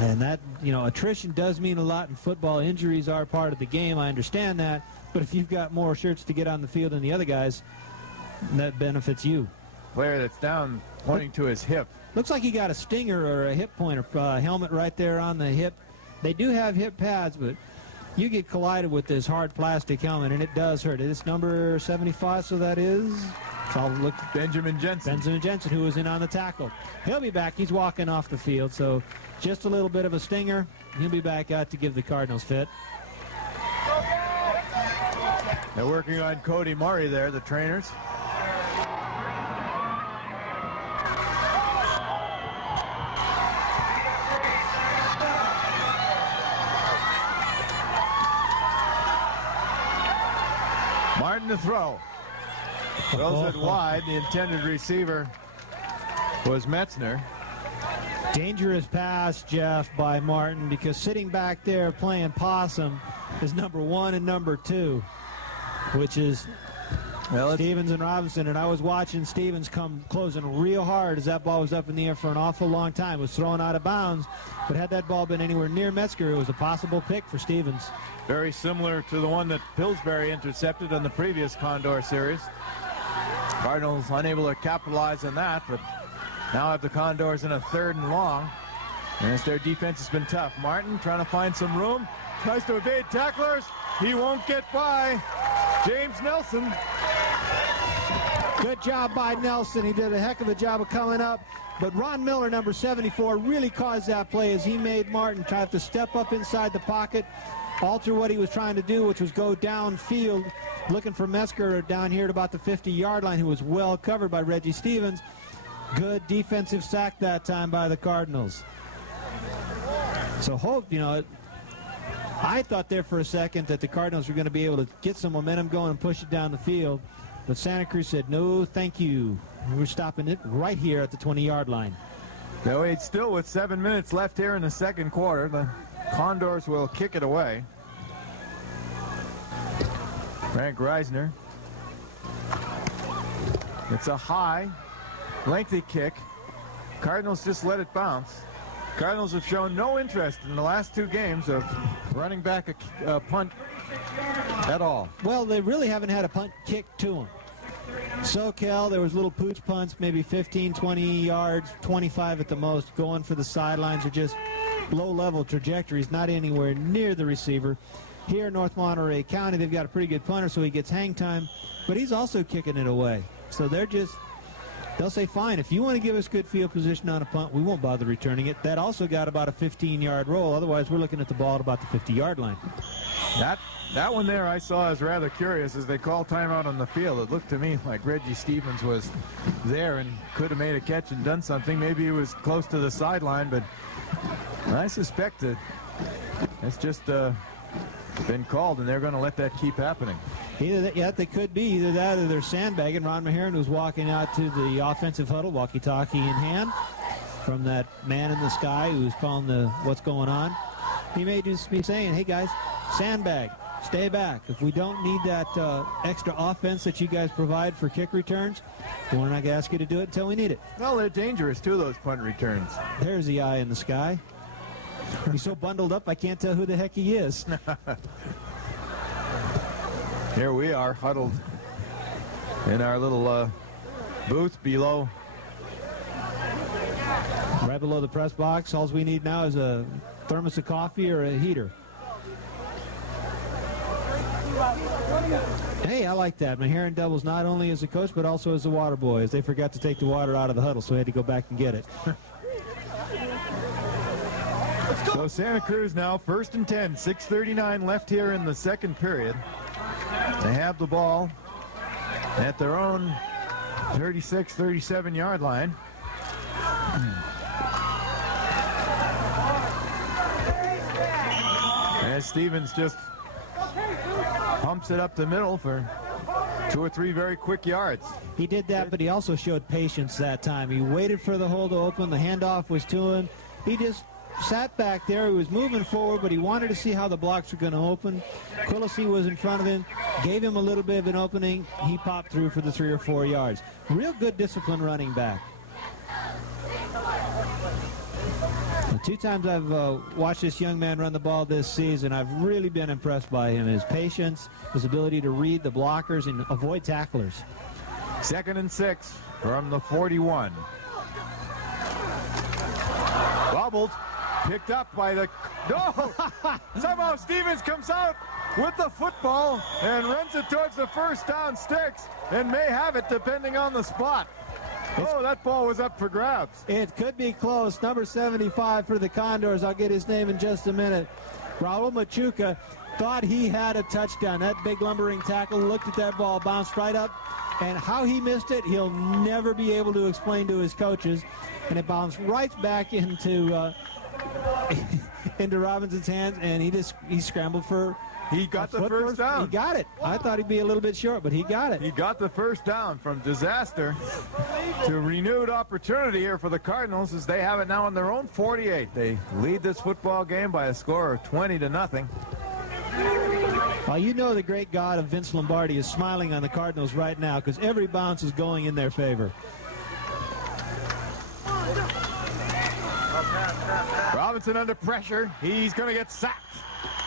And that, you know, attrition does mean a lot in football. Injuries are part of the game. I understand that. But if you've got more shirts to get on the field than the other guys, that benefits you. Player that's down pointing to his hip. Looks like he got a stinger or a hip pointer helmet right there on the hip. They do have hip pads, but you get collided with this hard plastic helmet, and it does hurt. It's number 75, so that is... I'll look. Benjamin Jensen. Benjamin Jensen, who was in on the tackle. He'll be back. He's walking off the field, so just a little bit of a stinger. He'll be back out to give the Cardinals fit. They're working on Cody Murray there, the trainers. Martin to throw. Throws it wide. The intended receiver was Metzner. Dangerous pass, Jeff, by Martin, because sitting back there playing possum is number 1 and number 2, which is Stevens and Robinson. And I was watching Stevens come closing real hard as that ball was up in the air for an awful long time. It was thrown out of bounds, but had that ball been anywhere near Metzger, it was a possible pick for Stevens. Very similar to the one that Pillsbury intercepted on the previous Condor series. Cardinals unable to capitalize on that, but now have the Condors in a 3rd and long. And as their defense has been tough. Martin trying to find some room. Tries to evade tacklers. He won't get by. James Nelson. Good job by Nelson. He did a heck of a job of coming up. But Ron Miller, number 74, really caused that play as he made Martin try to step up inside the pocket, alter what he was trying to do, which was go downfield, looking for Metzger down here at about the 50-yard line, who was well covered by Reggie Stevens. Good defensive sack that time by the Cardinals. So hope, you know, I thought there for a second that the Cardinals were going to be able to get some momentum going and push it down the field. But Santa Cruz said, no, thank you. We're stopping it right here at the 20-yard line. Though it's still with 7 minutes left here in the 2nd quarter. The Condors will kick it away. Frank Reisner. It's a high, lengthy kick. Cardinals just let it bounce. Cardinals have shown no interest in the last 2 games of running back a punt at all. Well, they really haven't had a punt kick to them. SoCal, there was little pooch punts, maybe 15, 20 yards, 25 at the most, going for the sidelines, or just low-level trajectories, not anywhere near the receiver. Here in North Monterey County, they've got a pretty good punter, so he gets hang time, but he's also kicking it away. So they'll say, fine, if you want to give us good field position on a punt, we won't bother returning it. That also got about a 15-yard roll. Otherwise, we're looking at the ball at about the 50-yard line. That one there I saw as rather curious as they called timeout on the field. It looked to me like Reggie Stevens was there and could have made a catch and done something. Maybe he was close to the sideline, but I suspect that it's just been called, and they're going to let that keep happening. Either that, yeah, they could be. Either that or they're sandbagging. Ron Maheron was walking out to the offensive huddle, walkie-talkie in hand. from that man in the sky who's calling the what's going on. He may just be saying, hey guys, sandbag, stay back. If we don't need that extra offense that you guys provide for kick returns, we're not going to ask you to do it until we need it. Well, they're dangerous too, those punt returns. There's the eye in the sky. He's so bundled up I can't tell who the heck he is. Here we are huddled in our little booth below. Right below the press box. All we need now is a thermos of coffee or a heater. Hey, I like that. Maheron doubles not only as a coach but also as a water boy, as they forgot to take the water out of the huddle, so he had to go back and get it. So Santa Cruz now 1st and 10, 6:39 left here in the second period. They have the ball at their own 36, 37-yard line. As Stevens just pumps it up the middle for 2 or 3 very quick yards. He did that, but he also showed patience that time. He waited for the hole to open. The handoff was to him. He just sat back there. He was moving forward, but he wanted to see how the blocks were going to open. Quillisi was in front of him, gave him a little bit of an opening. He popped through for the 3 or 4 yards. Real good discipline running back. The 2 times I've watched this young man run the ball this season, I've really been impressed by him. His patience, his ability to read the blockers and avoid tacklers. 2nd and 6 from the 41. Bobbled, picked up by the... No! Somehow Stevens comes out with the football and runs it towards the first down sticks and may have it depending on the spot. Oh, that ball was up for grabs. It could be close. Number 75 for the Condors. I'll get his name in just a minute. Raul Machuca thought he had a touchdown. That big lumbering tackle looked at that ball, bounced right up, and how he missed it, he'll never be able to explain to his coaches. And it bounced right back into into Robinson's hands, and he scrambled for... He got the first down. He got it. I thought he'd be a little bit short, but he got it. He got the first down from disaster to renewed opportunity here for the Cardinals as they have it now on their own 48. They lead this football game by a score of 20-0. Well, you know the great God of Vince Lombardi is smiling on the Cardinals right now because every bounce is going in their favor. Robinson under pressure. He's going to get sacked.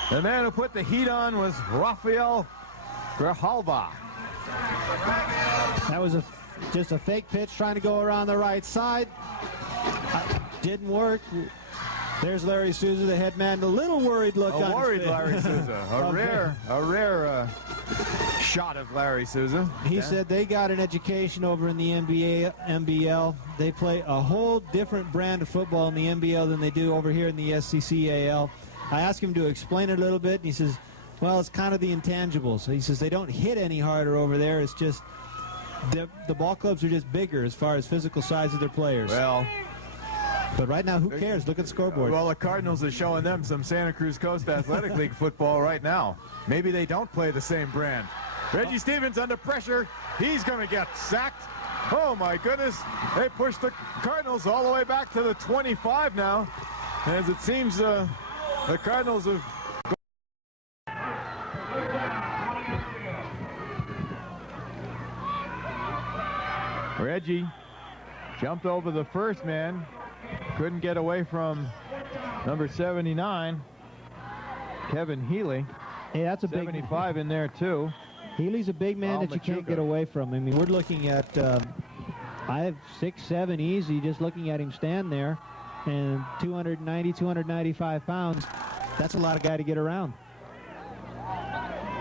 The man who put the heat on was Rafael Grijalva. That was just a fake pitch trying to go around the right side. Didn't work. There's Larry Souza, the head man. A little worried look on his face. A worried Larry Souza. A rare shot of Larry Souza. He said they got an education over in the NBL. They play a whole different brand of football in the NBL than they do over here in the SCCAL. I asked him to explain it a little bit, and he says, well, it's kind of the intangibles. He says they don't hit any harder over there. It's just the ball clubs are just bigger as far as physical size of their players. Well, but right now, who cares? Look at the scoreboard. Well, the Cardinals are showing them some Santa Cruz Coast Athletic League football right now. Maybe they don't play the same brand. Reggie Stevens under pressure. He's going to get sacked. Oh, my goodness. They pushed the Cardinals all the way back to the 25 now, as it seems the Cardinals have... Reggie jumped over the first man. Couldn't get away from number 79, Kevin Healy. Hey, that's a 75 in there, too. Healy's a big man that you can't get away from. I mean, we're looking at 5'6", 7" easy, just looking at him stand there. And 290, 295 pounds. That's a lot of guy to get around.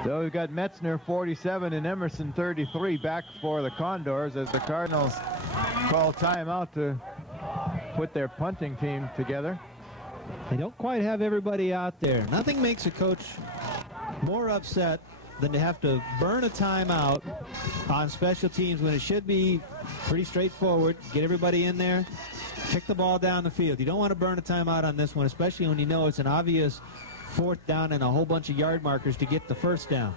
So we've got Metzner 47 and Emerson 33 back for the Condors as the Cardinals call timeout to put their punting team together. They don't quite have everybody out there. Nothing makes a coach more upset than to have to burn a timeout on special teams when it should be pretty straightforward. Get everybody in there, kick the ball down the field. You don't want to burn a timeout on this one, especially when you know it's an obvious 4th down and a whole bunch of yard markers to get the first down.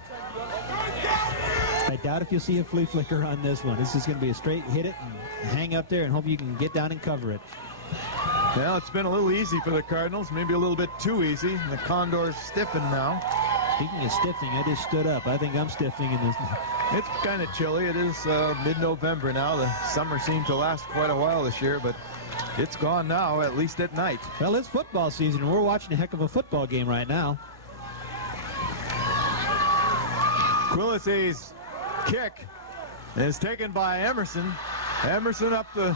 I doubt if you'll see a flea flicker on this one. This is going to be a straight hit it and hang up there and hope you can get down and cover it. Well, it's been a little easy for the Cardinals, maybe a little bit too easy. The Condors stiffen now. Speaking of stiffening, I just stood up. I think I'm stiffening in this. It's kind of chilly. It is mid-November now. The summer seemed to last quite a while this year, but it's gone now, at least at night. Well, it's football season. We're watching a heck of a football game right now. Quillise's kick is taken by Emerson. Emerson up the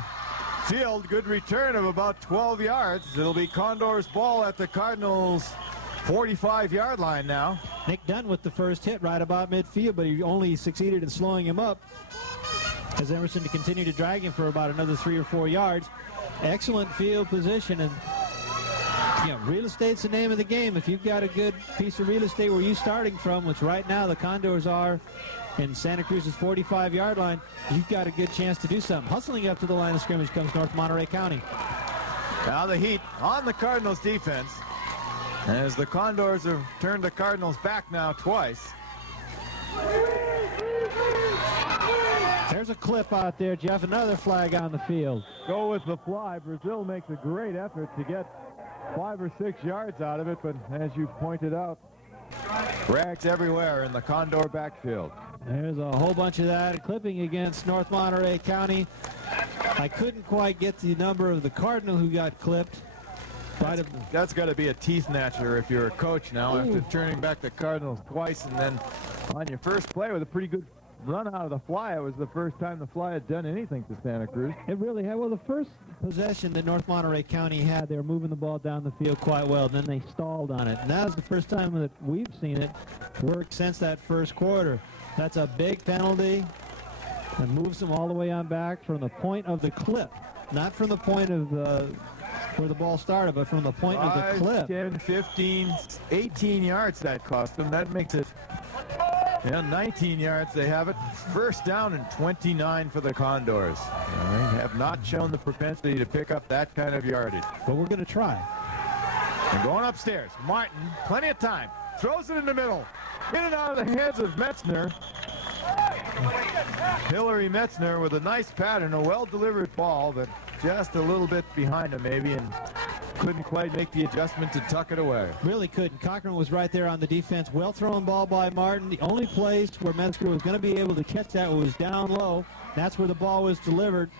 field. Good return of about 12 yards. It'll be Condors' ball at the Cardinals' 45-yard line now. Nick Dunn with the first hit right about midfield, but he only succeeded in slowing him up as Emerson to continue to drag him for about another 3 or 4 yards. Excellent field position, and real estate's the name of the game. If you've got a good piece of real estate where you're starting from, which right now the Condors are in Santa Cruz's 45-yard line, you've got a good chance to do something. Hustling up to the line of scrimmage comes North Monterey County. Now the heat on the Cardinals defense, as the Condors have turned the Cardinals back now twice. There's a clip out there, Jeff. Another flag on the field. Go with the fly. Brazil makes a great effort to get 5 or 6 yards out of it, but as you pointed out, rags everywhere in the Condor backfield. There's a whole bunch of that. Clipping against North Monterey County. I couldn't quite get the number of the Cardinal who got clipped. That's got to be a teeth snatcher if you're a coach now. After turning back the Cardinals twice, and then on your first play with a pretty good run out of the fly. It was the first time the fly had done anything to Santa Cruz. It really had. Well, the first possession that North Monterey County had, they were moving the ball down the field quite well. Then they stalled on it. And that was the first time that we've seen it work since that first quarter. That's a big penalty and moves them all the way on back from the point of the clip. Not from the point of where the ball started, but from the point of the clip. 10, 15, 18 yards that cost them. That makes it 19 yards. They have it. First down and 29 for the Condors. They have not shown the propensity to pick up that kind of yardage. But we're going to try. And going upstairs, Martin, plenty of time. Throws it in the middle. In and out of the hands of Metzner. Hillary Metzner with a nice pattern, a well-delivered ball, but just a little bit behind him maybe, and couldn't quite make the adjustment to tuck it away. Really couldn't. Cochran was right there on the defense. Well-thrown ball by Martin. The only place where Metzger was going to be able to catch that was down low. That's where the ball was delivered.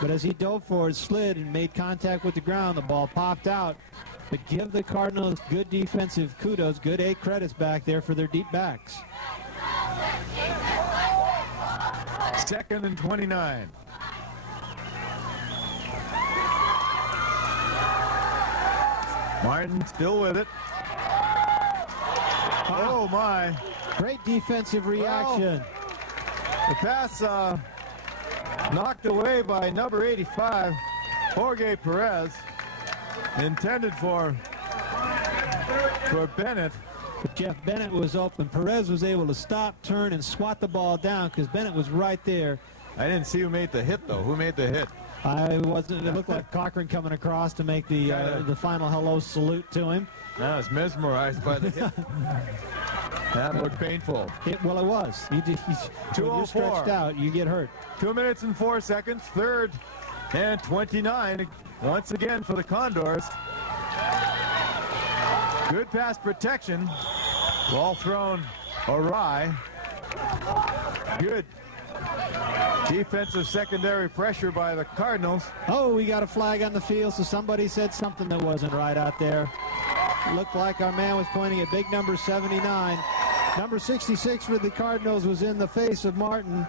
But as he dove forward, slid, and made contact with the ground, the ball popped out. But give the Cardinals good defensive kudos, good A credits back there for their deep backs. 2nd and 29. Martin still with it. Oh my. Great defensive reaction. Well, the pass knocked away by number 85, Jorge Perez, intended for Bennett. But Jeff Bennett was open. Perez was able to stop, turn, and swat the ball down because Bennett was right there. I didn't see who made the hit, though. Who made the hit? I wasn't. It looked like Cochran coming across to make the final hello salute to him. I was mesmerized by the hit. That looked painful. Well, it was. When you're stretched out, you get hurt. 2 minutes and 4 seconds. 3rd and 29. Once again for the Condors. Good pass protection. Ball thrown awry. Good defensive secondary pressure by the Cardinals. Oh, we got a flag on the field, so somebody said something that wasn't right out there. Looked like our man was pointing at big number 79. Number 66 for the Cardinals was in the face of Martin.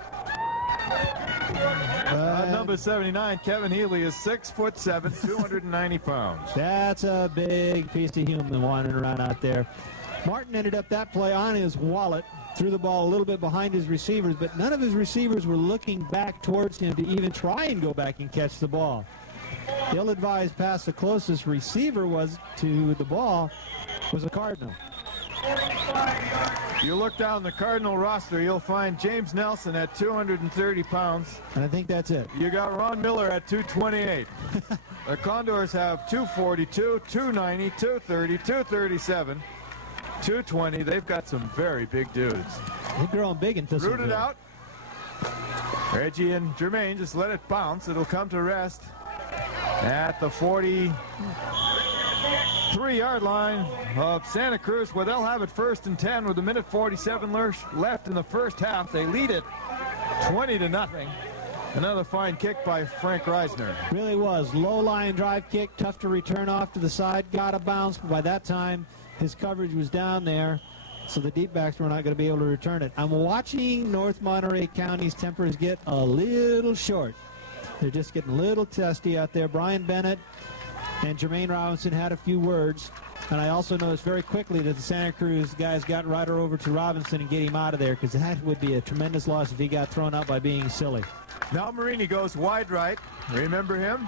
Number 79, Kevin Healy, is 6'7", 290 pounds. That's a big piece of human wandering around out there. Martin ended up that play on his wallet, threw the ball a little bit behind his receivers, but none of his receivers were looking back towards him to even try and go back and catch the ball. Ill-advised pass, the closest receiver was to the ball was a Cardinal. You look down the Cardinal roster, you'll find James Nelson at 230 pounds. And I think that's it. You got Ron Miller at 228. The Condors have 242, 290, 230, 237, 220. They've got some very big dudes. They're growing big in Thistleville. Rooted out. Reggie and Jermaine just let it bounce. It'll come to rest. at the 43-yard line of Santa Cruz, where they'll have it 1st and 10 with a minute 47 left in the first half. They lead it 20-0. Another fine kick by Frank Reisner. Really was. Low line drive kick, tough to return off to the side, got a bounce, but by that time his coverage was down there, so the deep backs were not going to be able to return it. I'm watching North Monterey County's tempers get a little short. They're just getting a little testy out there. Brian Bennett and Jermaine Robinson had a few words, and I also noticed very quickly that the Santa Cruz guys got right over to Robinson and get him out of there, because that would be a tremendous loss if he got thrown out by being silly. Now Marini goes wide right. Remember him?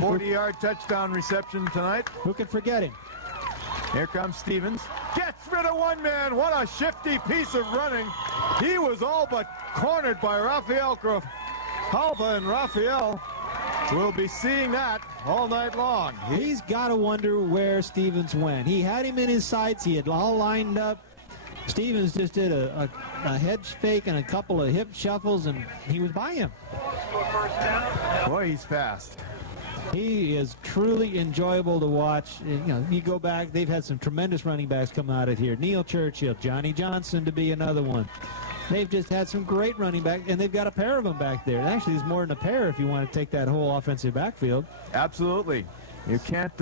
40-yard touchdown reception tonight. Who can forget him? Here comes Stevens. Gets rid of one man. What a shifty piece of running. He was all but cornered by Rafael Halva, and Rafael will be seeing that all night long. He's got to wonder where Stevens went. He had him in his sights. He had all lined up. Stevens just did a head fake and a couple of hip shuffles, and he was by him. Boy, he's fast. He is truly enjoyable to watch. You know, you go back, they've had some tremendous running backs come out of here. Neil Churchill, Johnny Johnson to be another one. They've just had some great running backs, and they've got a pair of them back there. Actually, there's more than a pair if you want to take that whole offensive backfield. Absolutely. You can't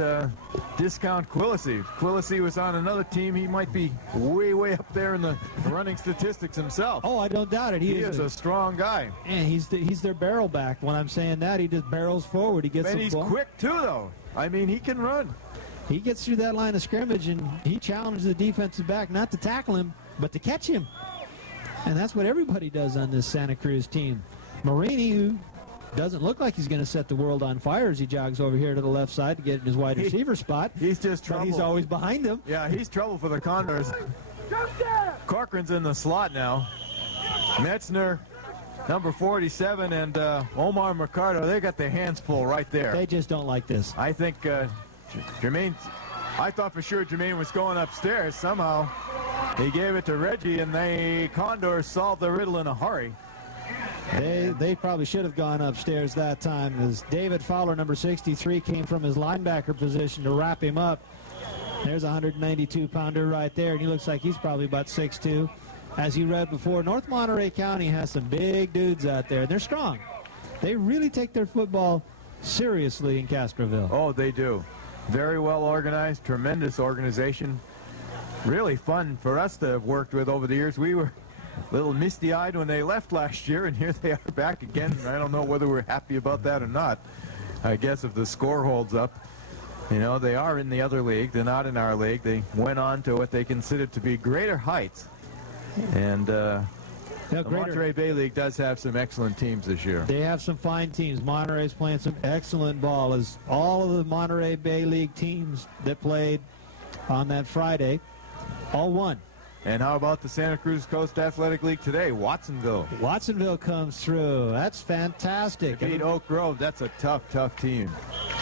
discount Quillisi. If Quillisi was on another team, he might be way up there in the running statistics himself. Oh, I don't doubt it. He is a strong guy. And he's their barrel back. When I'm saying that, he just barrels forward. He gets. And he's quick too, though. I mean, he can run. He gets through that line of scrimmage, and he challenges the defensive back not to tackle him, but to catch him. And that's what everybody does on this Santa Cruz team. Marini, who doesn't look like he's going to set the world on fire as he jogs over here to the left side to get in his wide receiver spot. He's just trouble. But he's always behind him. Yeah, he's trouble for the Condors. Corcoran's in the slot now. Metzner, number 47, and Omar Mercado, they got their hands full right there. They just don't like this. I think Jermaine, I thought for sure Jermaine was going upstairs. Somehow he gave it to Reggie, and the Condors solved the riddle in a hurry. They probably should have gone upstairs that time, as David Fowler, number 63, came from his linebacker position to wrap him up. There's a 192-pounder right there, and he looks like he's probably about 6'2". As you read before, North Monterey County has some big dudes out there, and they're strong. They really take their football seriously in Castroville. Oh, they do. Very well organized, tremendous organization. Really fun for us to have worked with over the years. We were a little misty-eyed when they left last year, and here they are back again. I don't know whether we're happy about that or not. I guess if the score holds up. You know, they are in the other league. They're not in our league. They went on to what they considered to be greater heights. And the Monterey Bay League does have some excellent teams this year. They have some fine teams. Monterey's playing some excellent ball, as all of the Monterey Bay League teams that played on that Friday all won. And how about the Santa Cruz Coast Athletic League today? Watsonville. Watsonville comes through. That's fantastic. They beat Oak Grove. That's a tough team.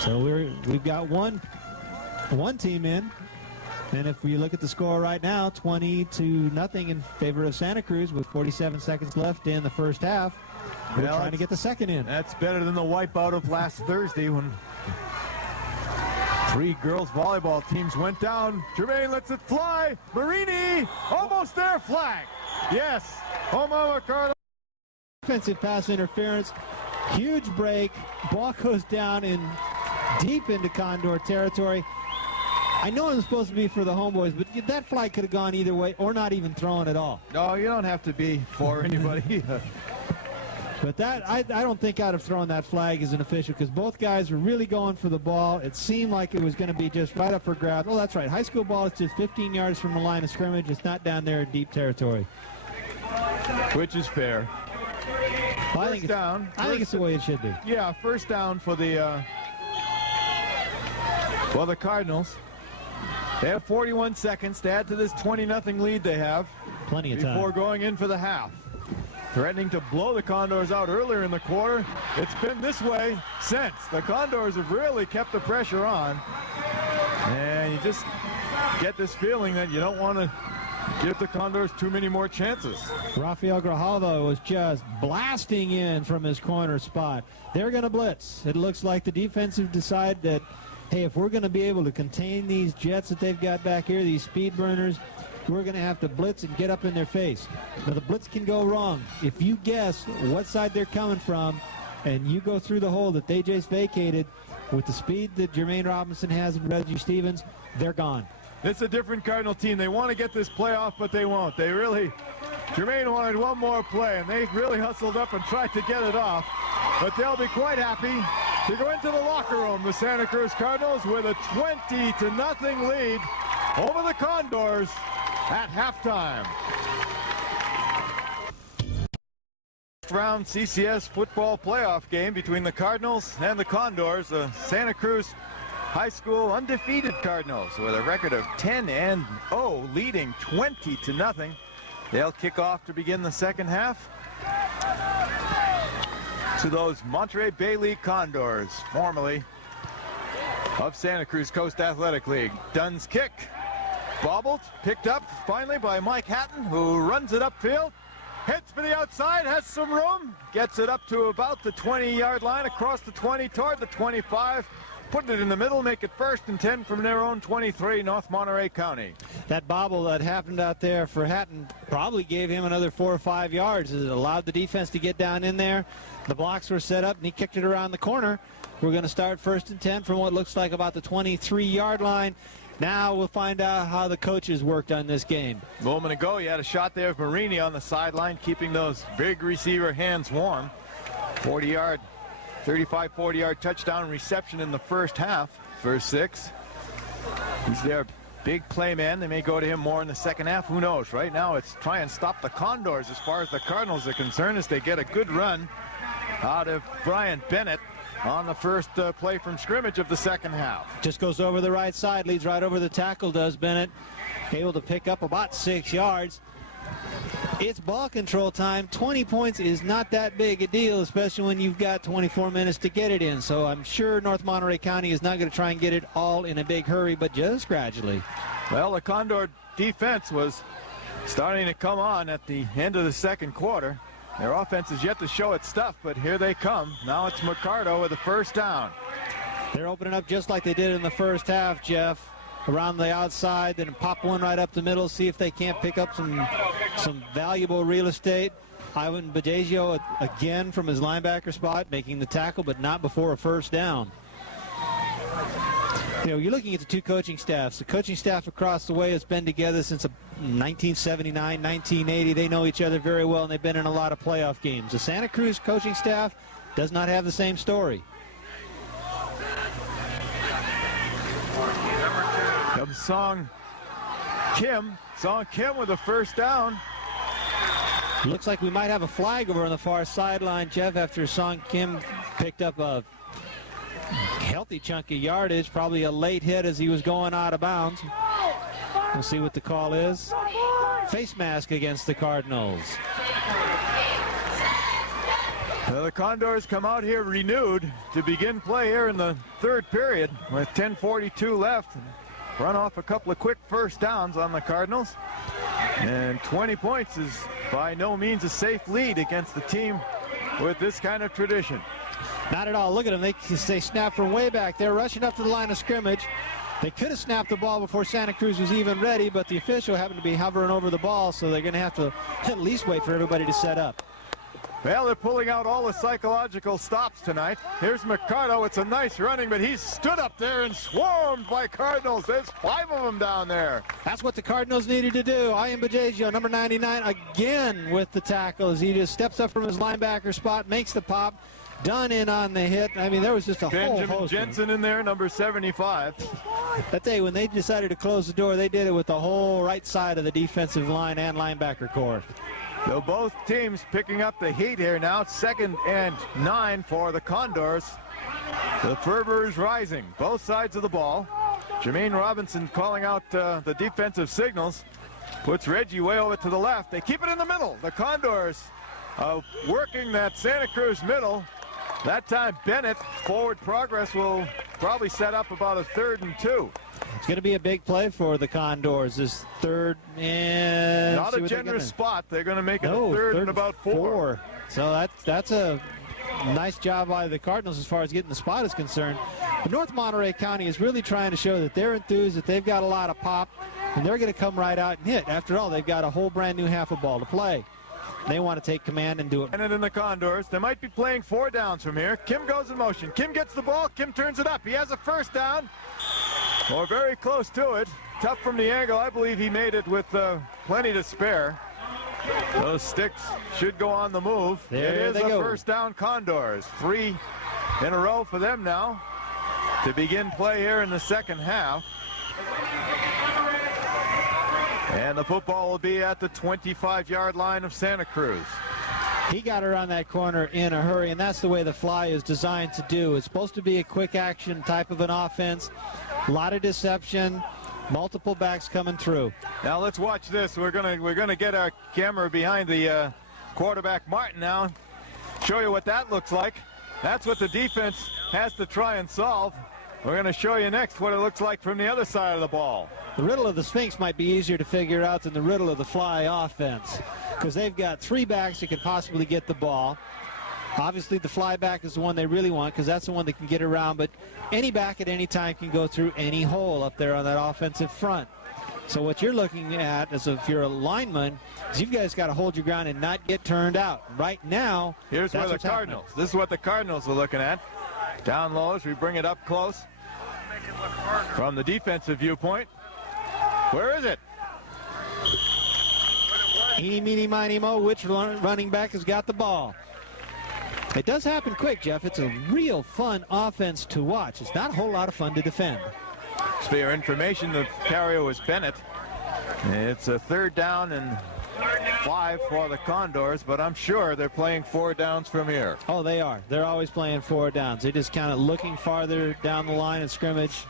So we've got one team in. And if we look at the score right now, 20-0 in favor of Santa Cruz with 47 seconds left in the first half. We're trying to get the second in. That's better than the wipeout of last Thursday when 3 girls volleyball teams went down. Jermaine lets it fly. Marini, almost there, flag. Yes, Omar Mercado. Defensive pass interference, huge break. Ball goes down in deep into Condor territory. I know it was supposed to be for the homeboys, but that flag could have gone either way or not even thrown at all. No, you don't have to be for anybody. But that I don't think I'd have thrown that flag as an official, because both guys were really going for the ball. It seemed like it was going to be just right up for grabs. Oh, that's right. High school ball is just 15 yards from the line of scrimmage. It's not down there in deep territory. Which is fair. I think it's the way it should be. Yeah, first down for the Cardinals. They have 41 seconds to add to this 20-0 lead they have. Plenty of time. Before going in for the half. Threatening to blow the Condors out earlier in the quarter. It's been this way since. The Condors have really kept the pressure on. And you just get this feeling that you don't want to give the Condors too many more chances. Rafael Grijalva was just blasting in from his corner spot. They're going to blitz. It looks like the defense have decided that, hey, if we're going to be able to contain these Jets that they've got back here, these speed burners, we're going to have to blitz and get up in their face. Now, the blitz can go wrong. If you guess what side they're coming from and you go through the hole that they just vacated with the speed that Jermaine Robinson has and Reggie Stevens, they're gone. It's a different Cardinal team. They want to get this playoff, but they won't. Jermaine wanted one more play, and they really hustled up and tried to get it off. But they'll be quite happy to go into the locker room, the Santa Cruz Cardinals, with a 20-0 lead over the Condors at halftime. Round CCS football playoff game between the Cardinals and the Condors. The Santa Cruz High School undefeated Cardinals with a record of 10-0, leading 20-0. They'll kick off to begin the second half to those Monterey Bay League Condors, formerly of Santa Cruz Coast Athletic League. Dunn's kick, bobbled, picked up finally by Mike Hatton, who runs it upfield. Heads for the outside, has some room, gets it up to about the 20-yard line, across the 20 toward the 25. Putting it in the middle, make it 1st and 10 from their own 23, North Monterey County. That bobble that happened out there for Hatton probably gave him another 4 or 5 yards. It allowed the defense to get down in there. The blocks were set up, and he kicked it around the corner. We're going to start 1st and 10 from what looks like about the 23-yard line. Now we'll find out how the coaches worked on this game. A moment ago, you had a shot there of Marini on the sideline, keeping those big receiver hands warm. 40-yard. 35-40-yard touchdown reception in the first half, first 6. He's their big play man. They may go to him more in the second half. Who knows? Right now, it's try and stop the Condors as far as the Cardinals are concerned, as they get a good run out of Brian Bennett on the first play from scrimmage of the second half. Just goes over the right side, leads right over the tackle, does Bennett. Able to pick up about 6 yards. It's ball control time. 20 points is not that big a deal, especially when you've got 24 minutes to get it in. So I'm sure North Monterey County is not going to try and get it all in a big hurry, but just gradually. Well, the Condor defense was starting to come on at the end of the second quarter. Their offense is yet to show its stuff, but here they come. Now it's Mercado with the first down. They're opening up just like they did in the first half, Jeff. Around the outside, then pop one right up the middle, see if they can't pick up some valuable real estate. Ivan Badegio again from his linebacker spot, making the tackle, but not before a first down. You know, you're looking at the two coaching staffs. The coaching staff across the way has been together since 1979, 1980. They know each other very well, and they've been in a lot of playoff games. The Santa Cruz coaching staff does not have the same story. Song Kim with the first down. Looks like we might have a flag over on the far sideline, Jeff, after Song Kim picked up a healthy chunk of yardage, probably a late hit as he was going out of bounds. We'll see what the call is. Face mask against the Cardinals. The Condors come out here renewed to begin play here in the third period with 10:42 left. Run off a couple of quick first downs on the Cardinals. And 20 points is by no means a safe lead against the team with this kind of tradition. Not at all. Look at them. They snap from way back. They're rushing up to the line of scrimmage. They could have snapped the ball before Santa Cruz was even ready, but the official happened to be hovering over the ball, so they're going to have to at least wait for everybody to set up. Well, they're pulling out all the psychological stops tonight. Here's Mercado. It's a nice running, but he's stood up there and swarmed by Cardinals. There's 5 of them down there. That's what the Cardinals needed to do. Ian Badegio, number 99, again with the tackle as he just steps up from his linebacker spot, makes the pop. Dunn in on the hit. I mean, there was just a whole host. Benjamin Jensen in there, number 75. That day, when they decided to close the door, they did it with the whole right side of the defensive line and linebacker corps. So both teams picking up the heat here now. 2nd and 9 for the Condors. The fervor is rising, both sides of the ball. Jermaine Robinson calling out the defensive signals. Puts Reggie way over to the left. They keep it in the middle. The Condors working that Santa Cruz middle. That time Bennett, forward progress will probably set up about a 3rd and 2. It's going to be a big play for the Condors. This third and not a generous spot. They're going to make it a third and about 4. So that's a nice job by the Cardinals as far as getting the spot is concerned. But North Monterey County is really trying to show that they're enthused, that they've got a lot of pop, and they're going to come right out and hit. After all, they've got a whole brand new half a ball to play. They want to take command and do it. And in the Condors, they might be playing 4 downs from here. Kim goes in motion. Kim gets the ball. Kim turns it up. He has a first down, or very close to it. Tough from the angle. I believe he made it with plenty to spare. Those sticks should go on the move. There it is they a go. first down Condors. 3 in a row for them now to begin play here in the second half. And the football will be at the 25-yard line of Santa Cruz. He got around that corner in a hurry, and that's the way the fly is designed to do. It's supposed to be a quick action type of an offense. A lot of deception, multiple backs coming through. Now let's watch this. We're gonna get our camera behind the quarterback Martin now. Show you what that looks like. That's what the defense has to try and solve. We're going to show you next what it looks like from the other side of the ball. The riddle of the Sphinx might be easier to figure out than the riddle of the fly offense, because they've got 3 backs that could possibly get the ball. Obviously, the fly back is the one they really want, because that's the one that can get around, but any back at any time can go through any hole up there on that offensive front. So what you're looking at, as if you're a lineman, is you guys got to hold your ground and not get turned out. Right now, here's where the Cardinals. This is what the Cardinals are looking at. Down low as we bring it up close. From the defensive viewpoint, where is it? Eeny, meeny, miny, mo, which running back has got the ball? It does happen quick, Jeff. It's a real fun offense to watch. It's not a whole lot of fun to defend. Just for your information, the carrier was Bennett. It's a 3rd down and 5 for the Condors, but I'm sure they're playing 4 downs from here. Oh, they are. They're always playing 4 downs. They're just kind of looking farther down the line of scrimmage.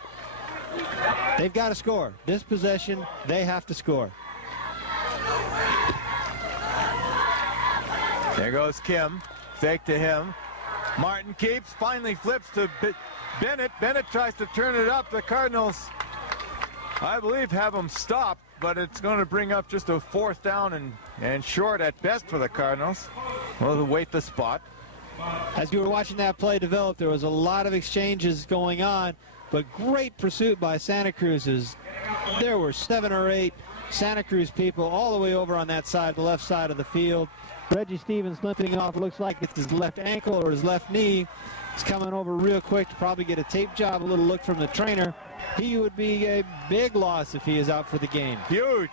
They've got to score. This possession, they have to score. There goes Kim. Fake to him. Martin keeps, finally flips to Bennett. Bennett tries to turn it up. The Cardinals, I believe, have him stopped, but it's going to bring up just a 4th down and short at best for the Cardinals. We'll wait the spot. As you were watching that play develop, there was a lot of exchanges going on, but great pursuit by Santa Cruz's. There were 7 or 8 Santa Cruz people all the way over on that side, the left side of the field. Reggie Stevens limping off. Looks like it's his left ankle or his left knee. He's coming over real quick to probably get a tape job, a little look from the trainer. He would be a big loss if he is out for the game. Huge.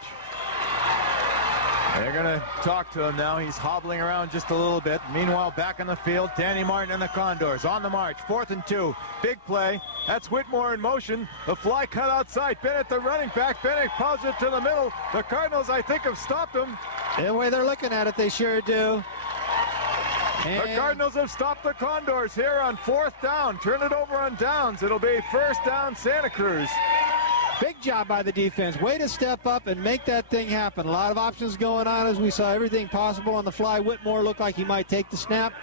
They're going to talk to him now. He's hobbling around just a little bit. Meanwhile, back in the field, Danny Martin and the Condors on the march. 4th and 2. Big play. That's Whitmore in motion. The fly cut outside. Bennett, the running back. Bennett pops it to the middle. The Cardinals, I think, have stopped him. The way they're looking at it, they sure do. And the Cardinals have stopped the Condors here on 4th down. Turn it over on downs. It'll be 1st down Santa Cruz. Big job by the defense. Way to step up and make that thing happen. A lot of options going on as we saw everything possible on the fly. Whitmore looked like he might take the snap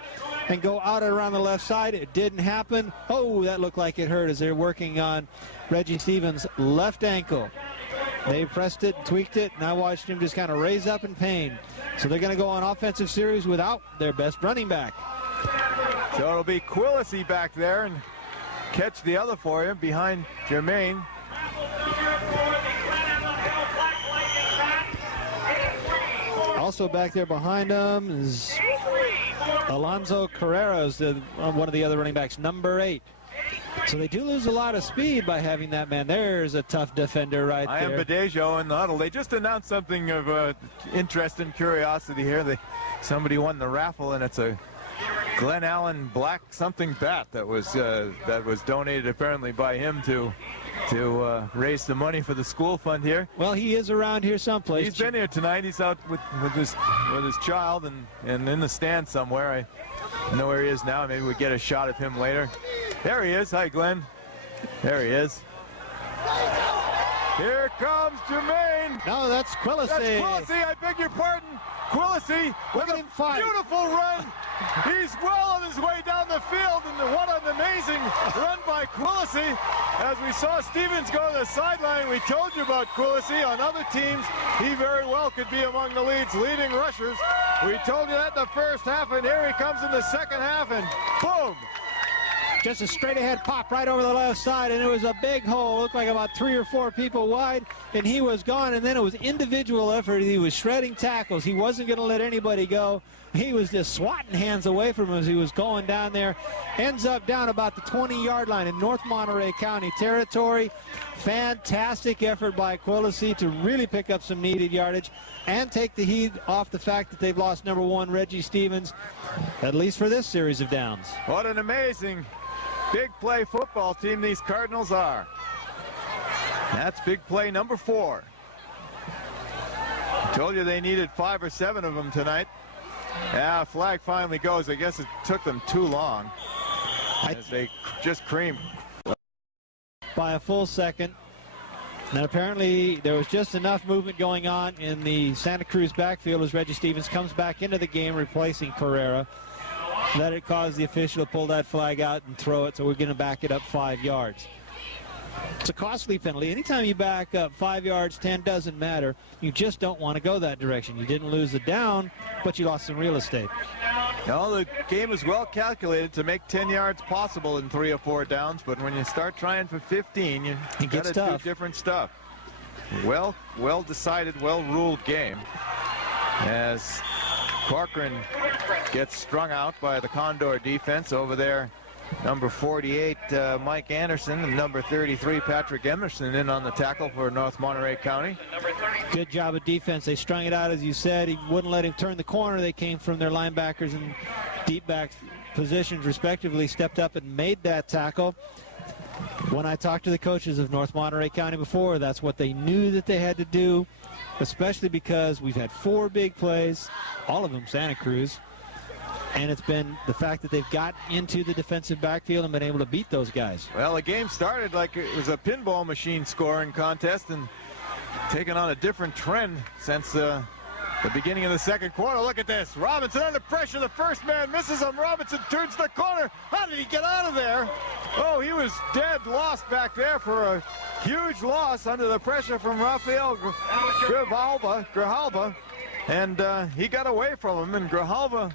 and go out around the left side. It didn't happen. Oh, that looked like it hurt as they're working on Reggie Stevens' left ankle. They pressed it, tweaked it, and I watched him just kind of raise up in pain. So they're going to go on offensive series without their best running back. So it'll be Quillisi back there and catch the other for you behind Jermaine. Also back there behind him is Alonzo Carreras, one of the other running backs, number 8. So they do lose a lot of speed by having that man. There's a tough defender right there. I am Badejo in the huddle. They just announced something of interest and curiosity here. Somebody won the raffle, and it's a Glen Allen black something bat that was donated apparently by him to raise the money for the school fund here. Well, he is around here someplace. He's been here tonight. He's out with his child and in the stand somewhere. I know where he is now. Maybe we get a shot of him later. There he is. Hi, Glenn. There he is. Here comes Jermaine. No, that's Quillisi. That's Quillisi. I beg your pardon. Quillisi with Look at a him fight. beautiful run He's well on his way down the field, and what an amazing run by Quillisi. As we saw Stevens go to the sideline, we told you about Quillisi. On other teams, he very well could be among the league's leading rushers. We told you that in the first half, and here he comes in the second half, and boom! Just a straight ahead pop right over the left side, and it was a big hole. Looked like about 3 or 4 people wide, and he was gone. And then it was individual effort. He was shredding tackles. He wasn't going to let anybody go. He was just swatting hands away from him as he was going down there. Ends up down about the 20-yard line in North Monterey County territory. Fantastic effort by Quillisi to really pick up some needed yardage and take the heat off the fact that they've lost number 1 Reggie Stevens, at least for this series of downs. What an amazing big play football team these Cardinals are. That's big play number 4. I told you they needed 5 or 7 of them tonight. Yeah, flag finally goes. I guess it took them too long as they just creamed by a full second. And apparently there was just enough movement going on in the Santa Cruz backfield as Reggie Stevens comes back into the game replacing Pereira, that it caused the official to pull that flag out and throw it, so we're going to back it up 5 yards. It's a costly penalty. Anytime you back up 5 yards, 10, doesn't matter. You just don't want to go that direction. You didn't lose the down, but you lost some real estate. No, the game is well calculated to make 10 yards possible in 3 or 4 downs, but when you start trying for 15, you got to do different stuff. Well decided, well ruled game as Corcoran gets strung out by the Condor defense over there. Number 48, Mike Anderson, and number 33, Patrick Emerson, in on the tackle for North Monterey County. Good job of defense. They strung it out, as you said. He wouldn't let him turn the corner. They came from their linebackers and deep back positions, respectively, stepped up and made that tackle. When I talked to the coaches of North Monterey County before, that's what they knew that they had to do, especially because we've had 4 big plays, all of them Santa Cruz. And it's been the fact that they've got into the defensive backfield and been able to beat those guys. Well, the game started like it was a pinball machine scoring contest and taken on a different trend since the beginning of the second quarter. Look at this. Robinson under pressure. The first man misses him. Robinson turns the corner. How did he get out of there? Oh, he was dead lost back there for a huge loss under the pressure from Rafael Grijalva. And he got away from him, and Grijalva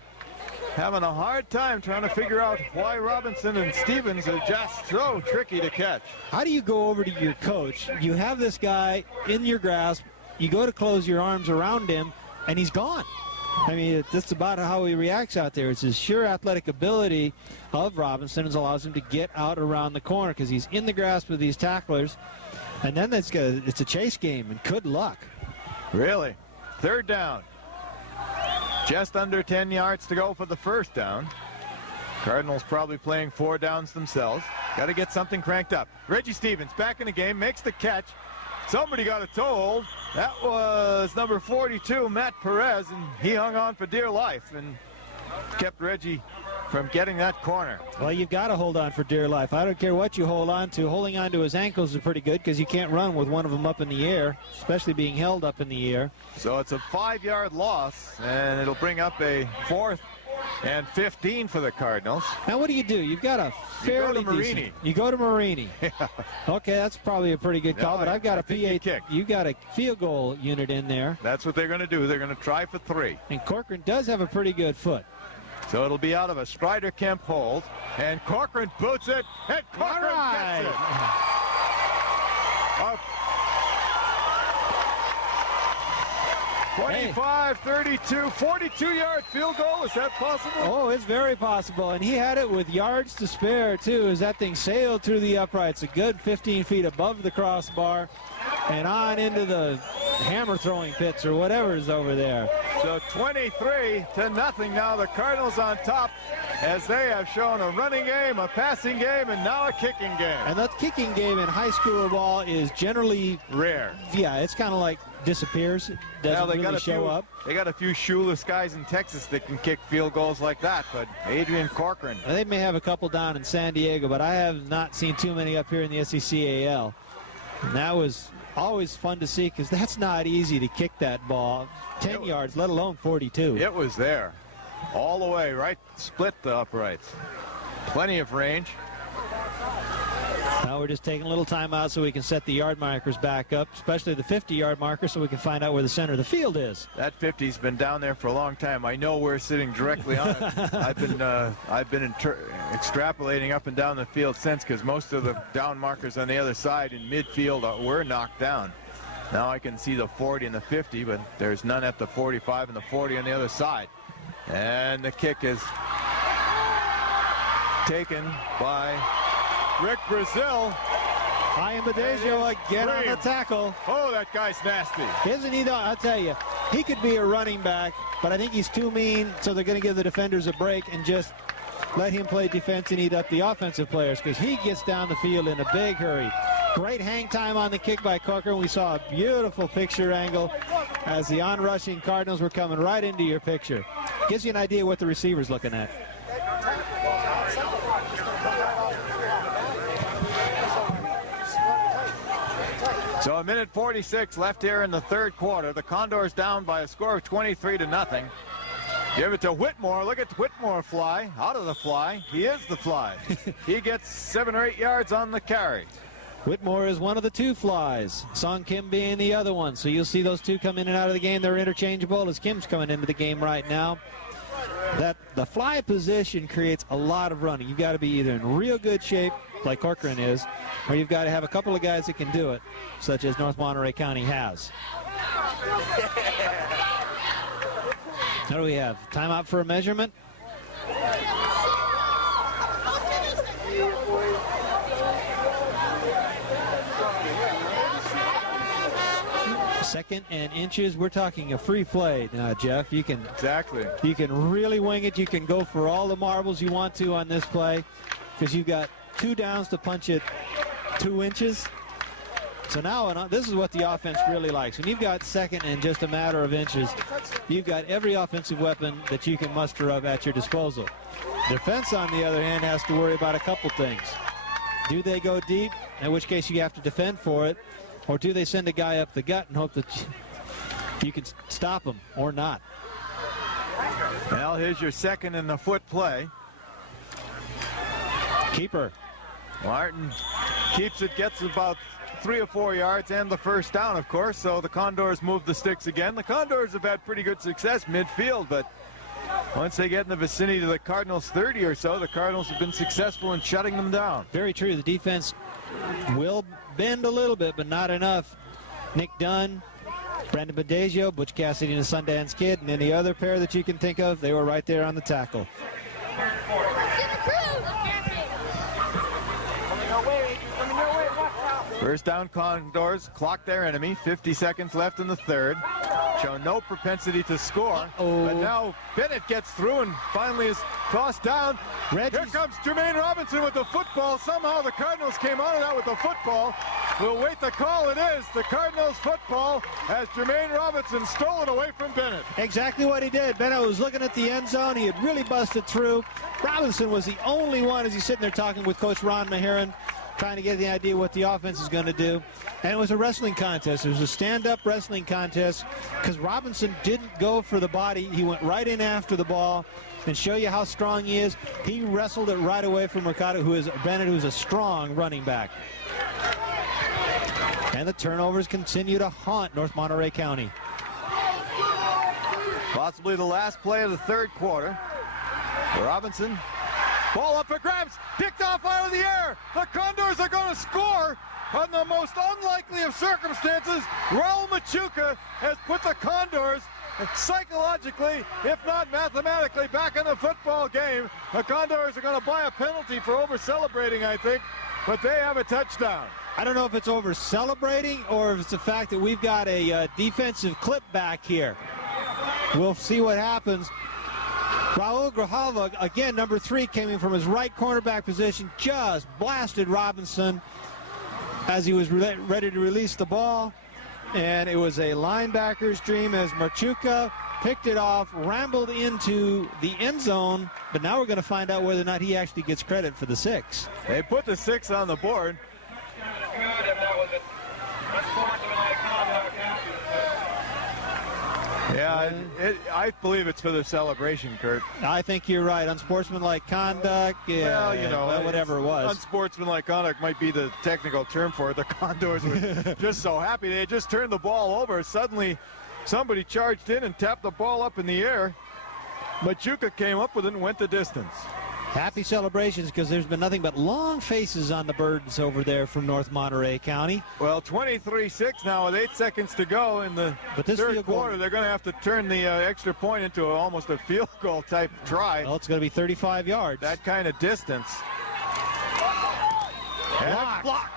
having a hard time trying to figure out why Robinson and Stevens are just so tricky to catch. How do you go over to your coach? You have this guy in your grasp. You go to close your arms around him, and he's gone. I mean, that's about how he reacts out there. It's his sheer athletic ability of Robinson that allows him to get out around the corner because he's in the grasp of these tacklers. And then it's a chase game, and good luck. Really? 3rd down. Just under 10 yards to go for the first down. Cardinals probably playing 4 downs themselves. Got to get something cranked up. Reggie Stevens back in the game, makes the catch. Somebody got a toe hold. That was number 42, Matt Perez, and he hung on for dear life and kept Reggie from getting that corner. Well, you've got to hold on for dear life. I don't care what you hold on to. Holding on to his ankles is pretty good because you can't run with one of them up in the air, especially being held up in the air. So it's a 5-yard loss, and it'll bring up a 4th and 15 for the Cardinals. Now what do? You've got a fairly decent. You go to Marini. Yeah. Okay, that's probably a pretty good call, but I've got a PA kick. You've got a field goal unit in there. That's what they're going to do. They're going to try for 3. And Corcoran does have a pretty good foot. So it'll be out of a Strider Kemp hold, and Corcoran boots it, and Corcoran gets it. 25, 32, 42-yard field goal. Is that possible? Oh, it's very possible. And he had it with yards to spare, too, as that thing sailed through the uprights a good 15 feet above the crossbar and on into the hammer throwing pits or whatever is over there. So 23-0 now. The Cardinals on top as they have shown a running game, a passing game, and now a kicking game. And that kicking game in high school ball is generally rare. Yeah, it's kind of like disappears. Doesn't really show up. They got a few shoeless guys in Texas that can kick field goals like that, but Adrian Corcoran. They may have a couple down in San Diego, but I have not seen too many up here in the SECAL. And that was always fun to see because that's not easy to kick that ball 10 yards, let alone 42. It was there. all the way, right? Split the uprights. Plenty of range. Now we're just taking a little time out so we can set the yard markers back up, especially the 50-yard marker, so we can find out where the center of the field is. That 50's been down there for a long time. I know we're sitting directly on it. I've been extrapolating up and down the field since, because most of the down markers on the other side in midfield were knocked down. Now I can see the 40 and the 50, but there's none at the 45 and the 40 on the other side. And the kick is taken by Rick Brazil. Ryan Badesio again on the tackle. Oh, that guy's nasty. Isn't he, though? I'll tell you, he could be a running back, but I think he's too mean, so they're going to give the defenders a break and just let him play defense and eat up the offensive players, because he gets down the field in a big hurry. Great hang time on the kick by Corcoran. We saw a beautiful picture angle as the on-rushing Cardinals were coming right into your picture. Gives you an idea what the receiver's looking at. So 1:46 left here in the third quarter. The Condors down by a score of 23-0. Give it to Whitmore. Look at Whitmore fly. Out of the fly. He is the fly. He gets 7 or 8 yards on the carry. Whitmore is one of the two flies, Song Kim being the other one. So you'll see those two come in and out of the game. They're interchangeable as Kim's coming into the game right now. That the fly position creates a lot of running. You've got to be either in real good shape, like Corcoran is, or you've got to have a couple of guys that can do it, such as North Monterey County has. What do we have? Timeout for a measurement? Second and inches. We're talking a free play now, Jeff. You can really wing it. You can go for all the marbles you want to on this play, because you've got 2 downs to punch it 2 inches. So now this is what the offense really likes. When you've got second and just a matter of inches, you've got every offensive weapon that you can muster up at your disposal. Defense, on the other hand, has to worry about a couple things. Do they go deep, in which case you have to defend for it, or do they send a guy up the gut and hope that you can stop him or not? Well, here's your second in the foot play. Keeper. Martin keeps it, gets about 3 or 4 yards and the first down, of course, so the Condors move the sticks again. The Condors have had pretty good success midfield, but once they get in the vicinity of the Cardinals 30 or so, the Cardinals have been successful in shutting them down. Very true. The defense will bend a little bit, but not enough. Nick Dunn, Brandon Badesio, Butch Cassidy and the Sundance Kid, and any other pair that you can think of, they were right there on the tackle. First down, Condors clock their enemy. 50 seconds left in the third. Show no propensity to score. But now Bennett gets through and finally is tossed down. Here comes Jermaine Robinson with the football. Somehow the Cardinals came out of that with the football. We'll wait the call. It is the Cardinals football as Jermaine Robinson stolen away from Bennett. Exactly what he did. Bennett was looking at the end zone. He had really busted through. Robinson was the only one, as he's sitting there talking with Coach Ron Maheron, trying to get the idea what the offense is going to do. And it was a wrestling contest. It was a stand-up wrestling contest because Robinson didn't go for the body. He went right in after the ball and show you how strong he is. He wrestled it right away from Mercado, Bennett, who's a strong running back. And the turnovers continue to haunt North Monterey County. Possibly the last play of the third quarter. Robinson, ball up for grabs, picked off out of the air. The Condors are going to score on the most unlikely of circumstances. Raul Machuca has put the Condors psychologically, if not mathematically, back in the football game. The Condors are going to buy a penalty for over-celebrating, I think, but they have a touchdown. I don't know if it's over-celebrating or if it's the fact that we've got a defensive clip back here. We'll see what happens. Raul Grijalva, again, number 3, came in from his right cornerback position, just blasted Robinson as he was ready to release the ball. And it was a linebacker's dream as Machuca picked it off, rambled into the end zone, but now we're going to find out whether or not he actually gets credit for the 6. They put the 6 on the board. Yeah, I believe it's for the celebration, Kurt. I think you're right. Unsportsmanlike conduct. Yeah, Well, you know, whatever it was. Unsportsmanlike conduct might be the technical term for it. The Condors were just so happy. They had just turned the ball over. Suddenly, somebody charged in and tapped the ball up in the air. Machuca came up with it and went the distance. Happy celebrations, because there's been nothing but long faces on the birds over there from North Monterey County. Well, 23-6 now with 8 seconds to go in the third quarter. They're going to have to turn the extra point into almost a field goal type try. Well, it's going to be 35 yards. That kind of distance. Blocked.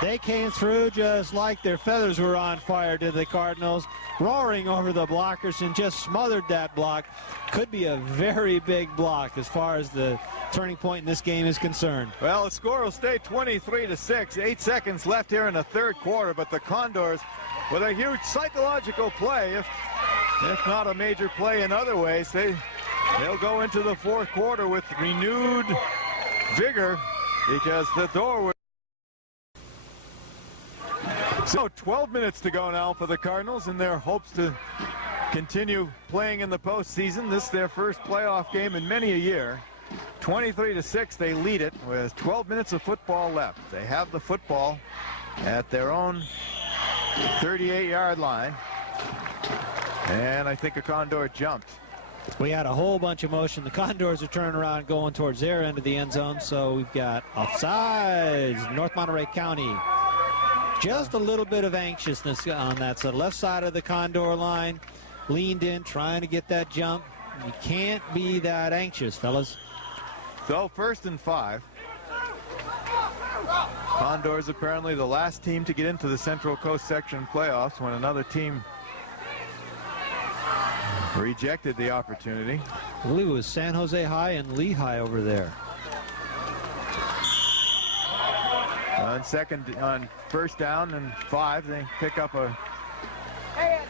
They came through just like their feathers were on fire to the Cardinals, roaring over the blockers and just smothered that block. Could be a very big block as far as the turning point in this game is concerned. Well, the score will stay 23-6. 8 seconds left here in the third quarter, but the Condors with a huge psychological play, if not a major play in other ways, they'll go into the fourth quarter with renewed vigor, because the door was. So 12 minutes to go now for the Cardinals in their hopes to continue playing in the postseason. This is their first playoff game in many a year. 23-6, they lead it with 12 minutes of football left. They have the football at their own 38-yard line. And I think a Condor jumped. We had a whole bunch of motion. The Condors are turning around going towards their end of the end zone. So we've got offsides, North Monterey County. Just a little bit of anxiousness on that. So left side of the Condor line, leaned in, trying to get that jump. You can't be that anxious, fellas. So 1st and 5. Condors apparently the last team to get into the Central Coast Section playoffs when another team rejected the opportunity. I believe it was San Jose High and Lehigh over there. On first down and 5, they pick up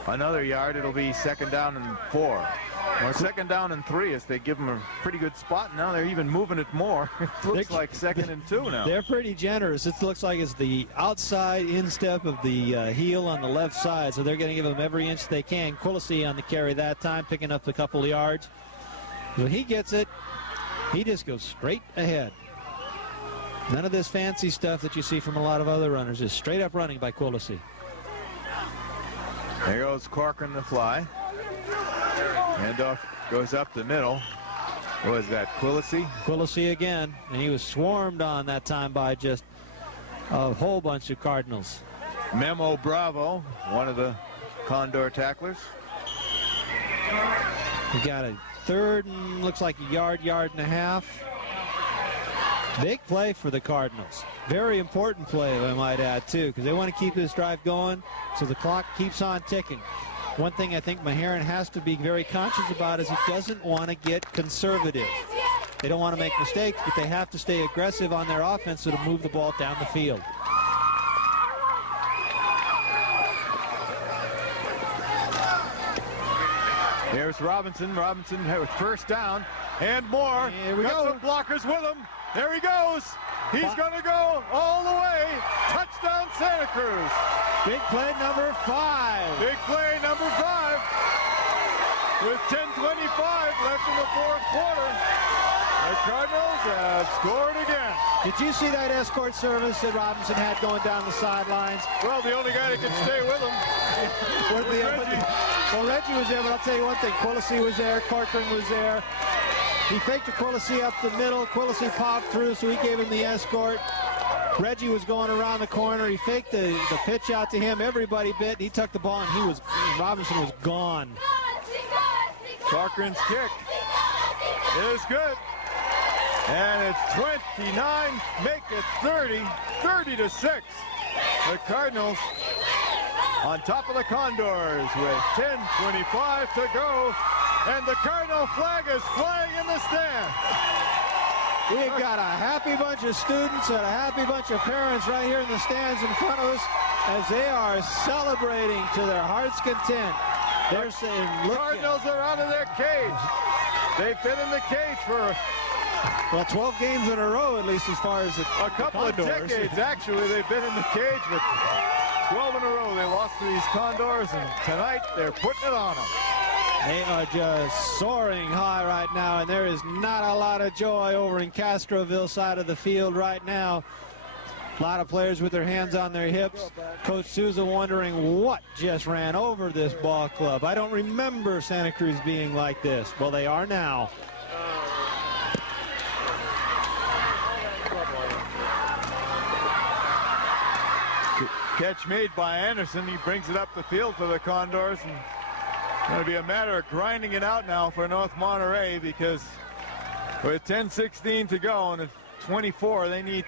another yard. It'll be 2nd down and 4. Or 2nd down and 3, as they give them a pretty good spot. Now they're even moving it more. It looks like 2nd and 2 now. They're pretty generous. It looks like it's the outside instep of the heel on the left side, so they're going to give them every inch they can. Quillisi on the carry that time, picking up a couple of yards. When he gets it, he just goes straight ahead. None of this fancy stuff that you see from a lot of other runners. Just straight up running by Quillisi. There goes Corcoran the fly. Handoff goes up the middle. What was that, Quillisi? Quillisi again, and he was swarmed on that time by just a whole bunch of Cardinals. Memo Bravo, one of the Condor tacklers. We got a 3rd and looks like a yard and a half. Big play for the Cardinals. Very important play, I might add, too, because they want to keep this drive going so the clock keeps on ticking. One thing I think Maheron has to be very conscious about is he doesn't want to get conservative. They don't want to make mistakes, but they have to stay aggressive on their offense to move the ball down the field. Here's Robinson. Robinson with 1st down and more. Here we go. Some blockers with him. There he goes. He's going to go all the way. Touchdown, Santa Cruz. Big play number 5. Big play number 5. With 10:25 left in the fourth quarter, the Cardinals have scored again. Did you see that escort service that Robinson had going down the sidelines? Well, the only guy that could stay with him was Reggie. Well, Reggie was there, but I'll tell you one thing. Quillisi was there. Corcoran was there. He faked the Quillisi up the middle. Quillisi popped through, so he gave him the escort. Reggie was going around the corner. He faked the pitch out to him. Everybody bit. He took the ball, and Robinson was gone. Corcoran's kick is good. And it's 29, make it 30-6. The Cardinals on top of the Condors with 10:25 to go. And the Cardinal flag is flying in the stand. We've got a happy bunch of students and a happy bunch of parents right here in the stands in front of us as they are celebrating to their heart's content. They're saying, look, Cardinals are out of their cage. They've been in the cage for 12 games in a row, at least as far as a couple of decades. Actually, they've been in the cage, but 12 in a row they lost to these Condors, and tonight they're putting it on them. They are just soaring high right now, and there is not a lot of joy over in Castroville side of the field right now. A lot of players with their hands on their hips. Coach Souza wondering what just ran over this ball club. I don't remember Santa Cruz being like this. Well, they are now. Catch made by Anderson. He brings it up the field for the Condors, and it's going to be a matter of grinding it out now for North Monterey, because with 10:16 to go and at 24, they need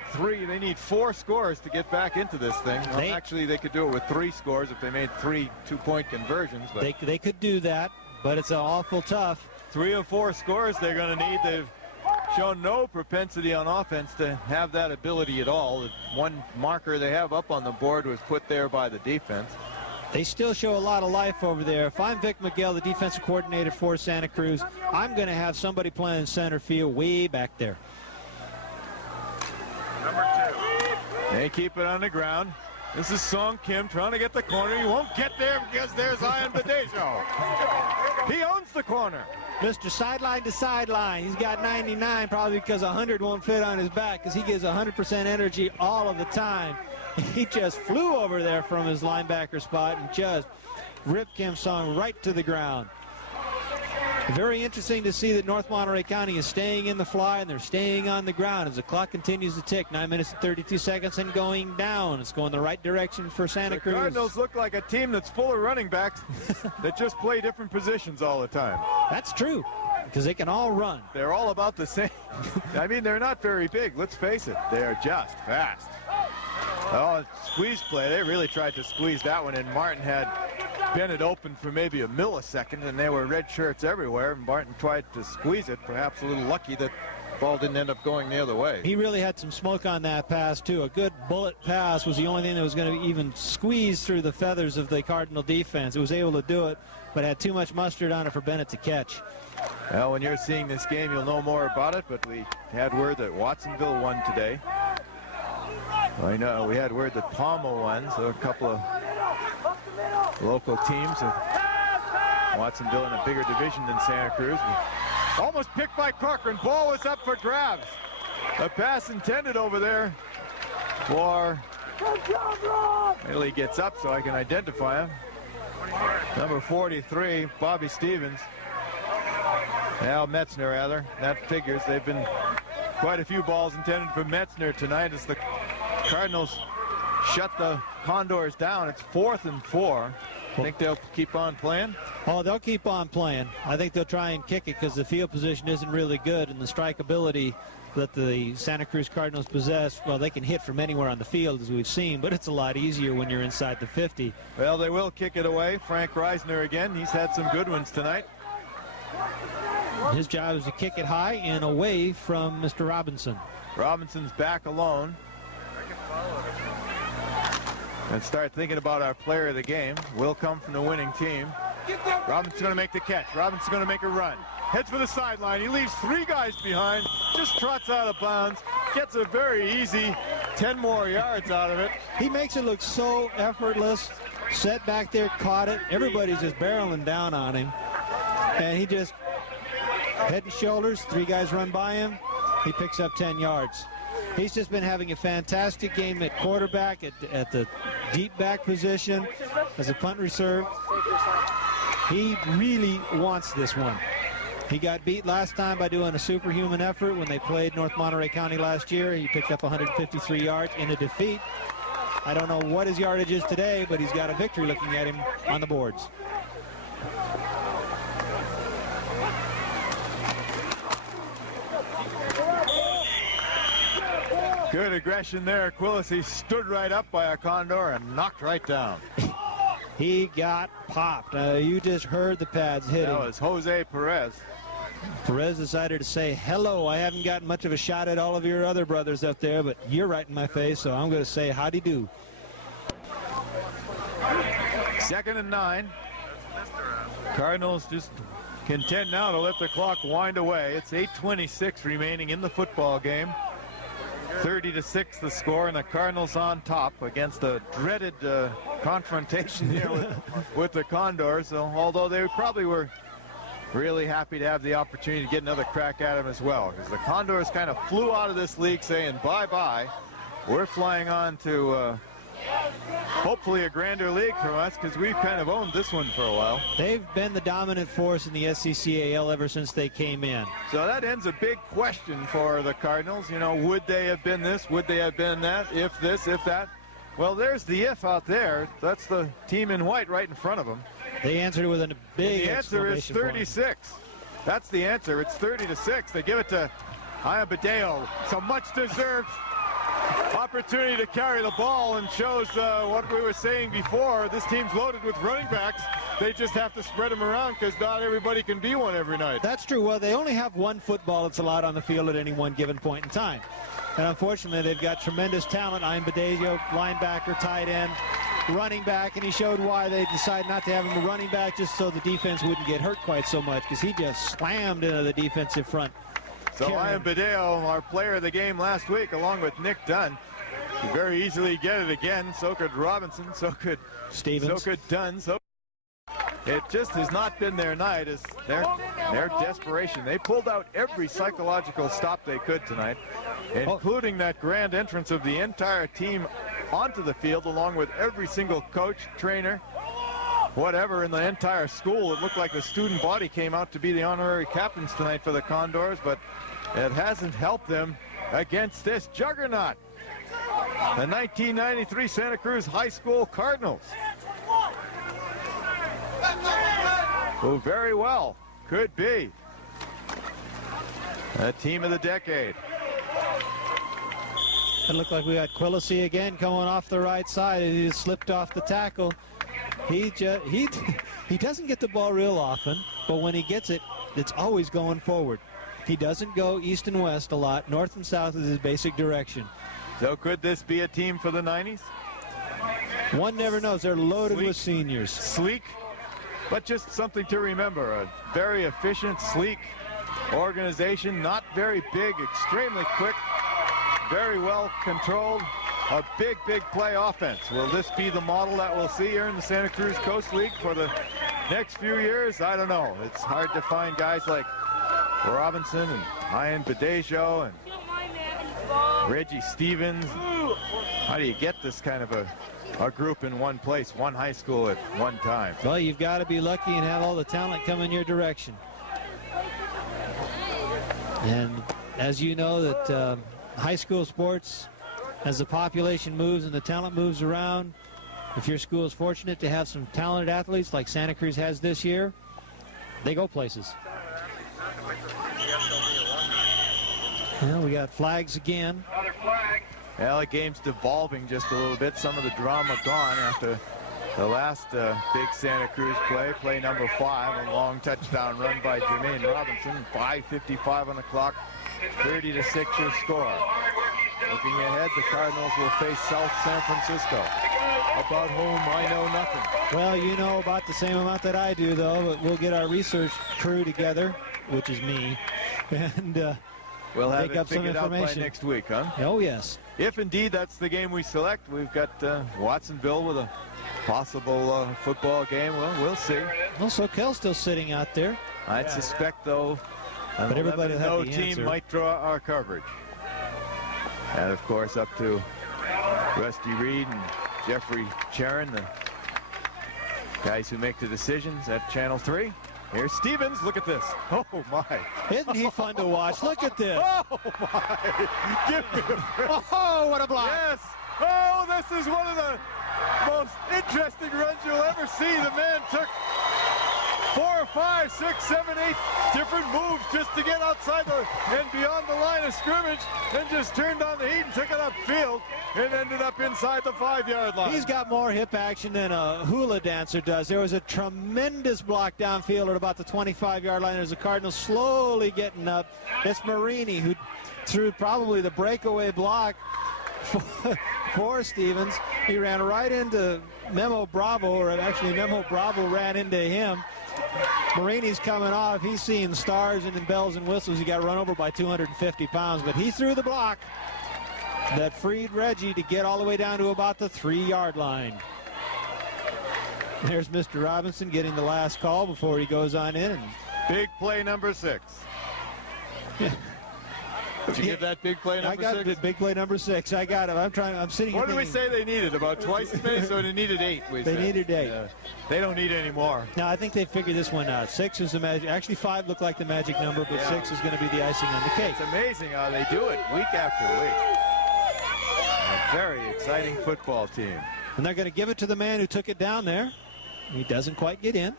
4 scores to get back into this thing. Well, actually, they could do it with 3 scores if they made 3 two-point conversions. But they could do that, but it's awful tough. 3 or 4 scores they're going to need. They've shown no propensity on offense to have that ability at all. The one marker they have up on the board was put there by the defense. They still show a lot of life over there. If I'm Vic Miguel, the defensive coordinator for Santa Cruz, I'm going to have somebody playing center field way back there. Number 2. They keep it on the ground. This is Song Kim trying to get the corner. He won't get there because there's Ian Badejo. He owns the corner. Mr. Sideline to sideline. He's got 99, probably because 100 won't fit on his back, because he gives 100% energy all of the time. He just flew over there from his linebacker spot and just ripped Kim Song right to the ground. Very interesting to see that North Monterey County is staying in the fly, and they're staying on the ground as the clock continues to tick. 9 minutes and 32 seconds and going down. It's going the right direction for Santa Cruz. The Cardinals look like a team that's full of running backs that just play different positions all the time. That's true, because they can all run. They're all about the same. I mean, they're not very big. Let's face it. They are just fast. Oh, squeeze play. They really tried to squeeze that one, and Martin had Bennett open for maybe a millisecond, and there were red shirts everywhere, and Martin tried to squeeze it. Perhaps a little lucky that the ball didn't end up going the other way. He really had some smoke on that pass, too. A good bullet pass was the only thing that was going to even squeeze through the feathers of the Cardinal defense. It was able to do it, but had too much mustard on it for Bennett to catch. Well, when you're seeing this game, you'll know more about it, but we had word that Watsonville won today. I know we had word that Palma won, so a couple of local teams. Watsonville in a bigger division than Santa Cruz. Almost picked by Corcoran. Ball was up for grabs. A pass intended over there for... Really gets up so I can identify him. Number 43, Bobby Stevens. Al Metzner, rather. That figures. They've been quite a few balls intended for Metzner tonight as the Cardinals shut the Condors down. It's 4th and 4. Think they'll keep on playing? Oh, they'll keep on playing. I think they'll try and kick it because the field position isn't really good, and the strike ability that the Santa Cruz Cardinals possess, well, they can hit from anywhere on the field, as we've seen, but it's a lot easier when you're inside the 50. Well, they will kick it away. Frank Reisner again. He's had some good ones tonight. His job is to kick it high and away from Mr. Robinson. Robinson's back alone. And start thinking about our player of the game. Will come from the winning team. Robinson's going to make the catch. Robinson's going to make a run. Heads for the sideline. He leaves 3 guys behind. Just trots out of bounds. Gets a very easy 10 more yards out of it. He makes it look so effortless. Set back there, caught it. Everybody's just barreling down on him. And he just head and shoulders. 3 guys run by him. He picks up 10 yards. He's just been having a fantastic game at quarterback, at the deep back position, as a punt reserve. He really wants this one. He got beat last time by doing a superhuman effort when they played North Monterey County last year. He picked up 153 yards in a defeat. I don't know what his yardage is today, but he's got a victory looking at him on the boards. Good aggression there. Quillisi stood right up by a Condor and knocked right down. He got popped. You just heard the pads hitting. That was Jose Perez. Perez decided to say, hello, I haven't gotten much of a shot at all of your other brothers up there, but you're right in my face, so I'm going to say howdy do. 2nd and 9. Cardinals just content now to let the clock wind away. It's 8:26 remaining in the football game. 30-6 the score, and the Cardinals on top against the dreaded confrontation here with the Condors. So, although they probably were really happy to have the opportunity to get another crack at them as well, because the Condors kind of flew out of this league saying bye-bye. We're flying on to hopefully a grander league from us, because we've kind of owned this one for a while. They've been the dominant force in the SCCAL ever since they came in. So that ends a big question for the Cardinals. You know, would they have been this? Would they have been that? If this, if that? Well, there's the if out there. That's the team in white right in front of them. They answered with a big The answer is 36. That's the answer. It's 30-6. They give it to Iambadeo. So much deserved opportunity to carry the ball, and shows what we were saying before. This team's loaded with running backs. They just have to spread them around, because not everybody can be one every night. That's true. Well, they only have one football that's allowed on the field at any one given point in time. And unfortunately, they've got tremendous talent. Iambadeo, linebacker, tight end, running back, and he showed why they decided not to have him a running back, just so the defense wouldn't get hurt quite so much, because he just slammed into the defensive front. So Iambadeo, our player of the game last week, along with Nick Dunn, could very easily get it again. So could Robinson, so could Stevens, so could Dunn. So it just has not been their night. As their desperation. They pulled out every psychological stop they could tonight, including that grand entrance of the entire team onto the field, along with every single coach, trainer, whatever in the entire school. It looked like the student body came out to be the honorary captains tonight for the Condors, but it hasn't helped them against this juggernaut, the 1993 Santa Cruz High School Cardinals, who very well could be a team of the decade. It looked like we got Quillisi again coming off the right side. He just slipped off the tackle. He doesn't get the ball real often, but when he gets it, it's always going forward. He doesn't go east and west a lot. North and south is his basic direction. So could this be a team for the 90s? One never knows. They're loaded with seniors. Sleek, but just something to remember. A very efficient, sleek organization. Not very big, extremely quick, very well controlled. A big, big play offense. Will this be the model that we'll see here in the Santa Cruz Coast League for the next few years? I don't know. It's hard to find guys like Robinson and Iambadeo and Reggie Stevens. How do you get this kind of a group in one place, one high school at one time? Well, you've got to be lucky and have all the talent come in your direction. And as you know, that high school sports, as the population moves and the talent moves around, if your school is fortunate to have some talented athletes like Santa Cruz has this year, they go places. Well, we got flags again. Well, the game's devolving just a little bit. Some of the drama gone after the last big Santa Cruz play number 5, a long touchdown run by Jermaine Robinson. 5:55 on the clock, 30-6 your score. Looking ahead, the Cardinals will face South San Francisco, about whom I know nothing. Well, you know about the same amount that I do, though, but we'll get our research crew together, which is me, and we'll have pick it up some figured out by information next week, huh? Oh, yes. If indeed that's the game we select, we've got Watsonville with a possible football game. Well, we'll see. Well, Soquel's still sitting out there. I'd suspect, though, but everybody will have no the team answer. might draw our coverage. And, of course, up to Rusty Reed and Jeffrey Charon, the guys who make the decisions at Channel 3. Here's Stevens. Look at this. Oh, my. Isn't he fun to watch? Look at this. Oh, my. Give me a break. Oh, what a block. Yes. Oh, this is one of the most interesting runs you'll ever see. The man took 4, 5, 6, 7, 8 different moves just to get outside and beyond the line of scrimmage, then just turned on the heat and took it upfield and ended up inside the 5-yard line. He's got more hip action than a hula dancer does. There was a tremendous block downfield at about the 25-yard line. There's the Cardinals slowly getting up. It's Marini who threw probably the breakaway block for Stevens. He ran right into Memo Bravo, or actually Memo Bravo ran into him. Marini's coming off. He's seeing stars and bells and whistles. He got run over by 250 pounds, but he threw the block. that freed Reggie to get all the way down to about the 3-yard line. There's Mr. Robinson getting the last call before he goes on in. Big play number 6. Did you get that big play number 6? I got big play number 6. I got it. I'm sitting here. What did we say they needed? About twice as many? So they needed 8. They needed 8. They don't need any more. No, I think they figured this one out. 6 is the magic. Actually, 5 looked like the magic number, but 6 is going to be the icing on the cake. It's amazing how they do it week after week. A very exciting football team. And they're going to give it to the man who took it down there. He doesn't quite get in.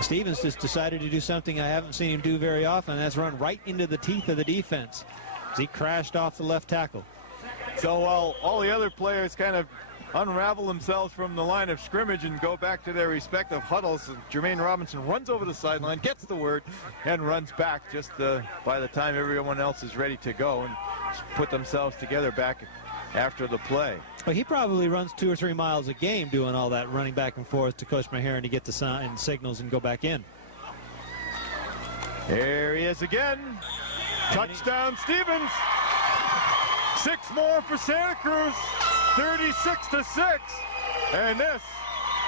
Stevens just decided to do something I haven't seen him do very often, and that's run right into the teeth of the defense as he crashed off the left tackle. So while all the other players kind of unravel themselves from the line of scrimmage and go back to their respective huddles, Jermaine Robinson runs over the sideline, gets the word, and runs back just by the time everyone else is ready to go and put themselves together back after the play. Well, he probably runs 2 or 3 miles a game doing all that running back and forth to Coach Maharon to get the sign signals and go back in. There he is again. Touchdown, Stevens. 6 more for Santa Cruz. 36-6. And this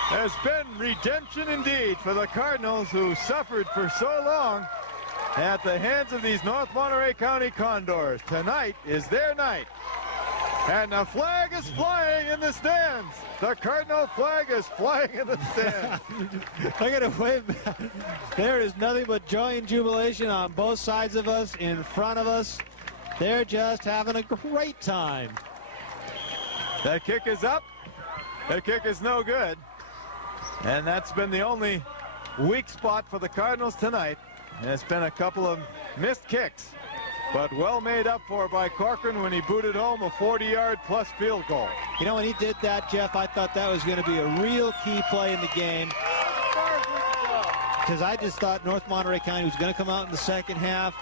has been redemption indeed for the Cardinals, who suffered for so long at the hands of these North Monterey County Condors. Tonight is their night. And the flag is flying in the stands. The Cardinal flag is flying in the stands. Look at it wave back. There is nothing but joy and jubilation on both sides of us, in front of us. They're just having a great time. That kick is up. That kick is no good. And that's been the only weak spot for the Cardinals tonight. And it's been a couple of missed kicks, but well made up for by Corcoran when he booted home a 40-yard plus field goal. You know, when he did that, Jeff, I thought that was going to be a real key play in the game, because I just thought North Monterey County was going to come out in the second half,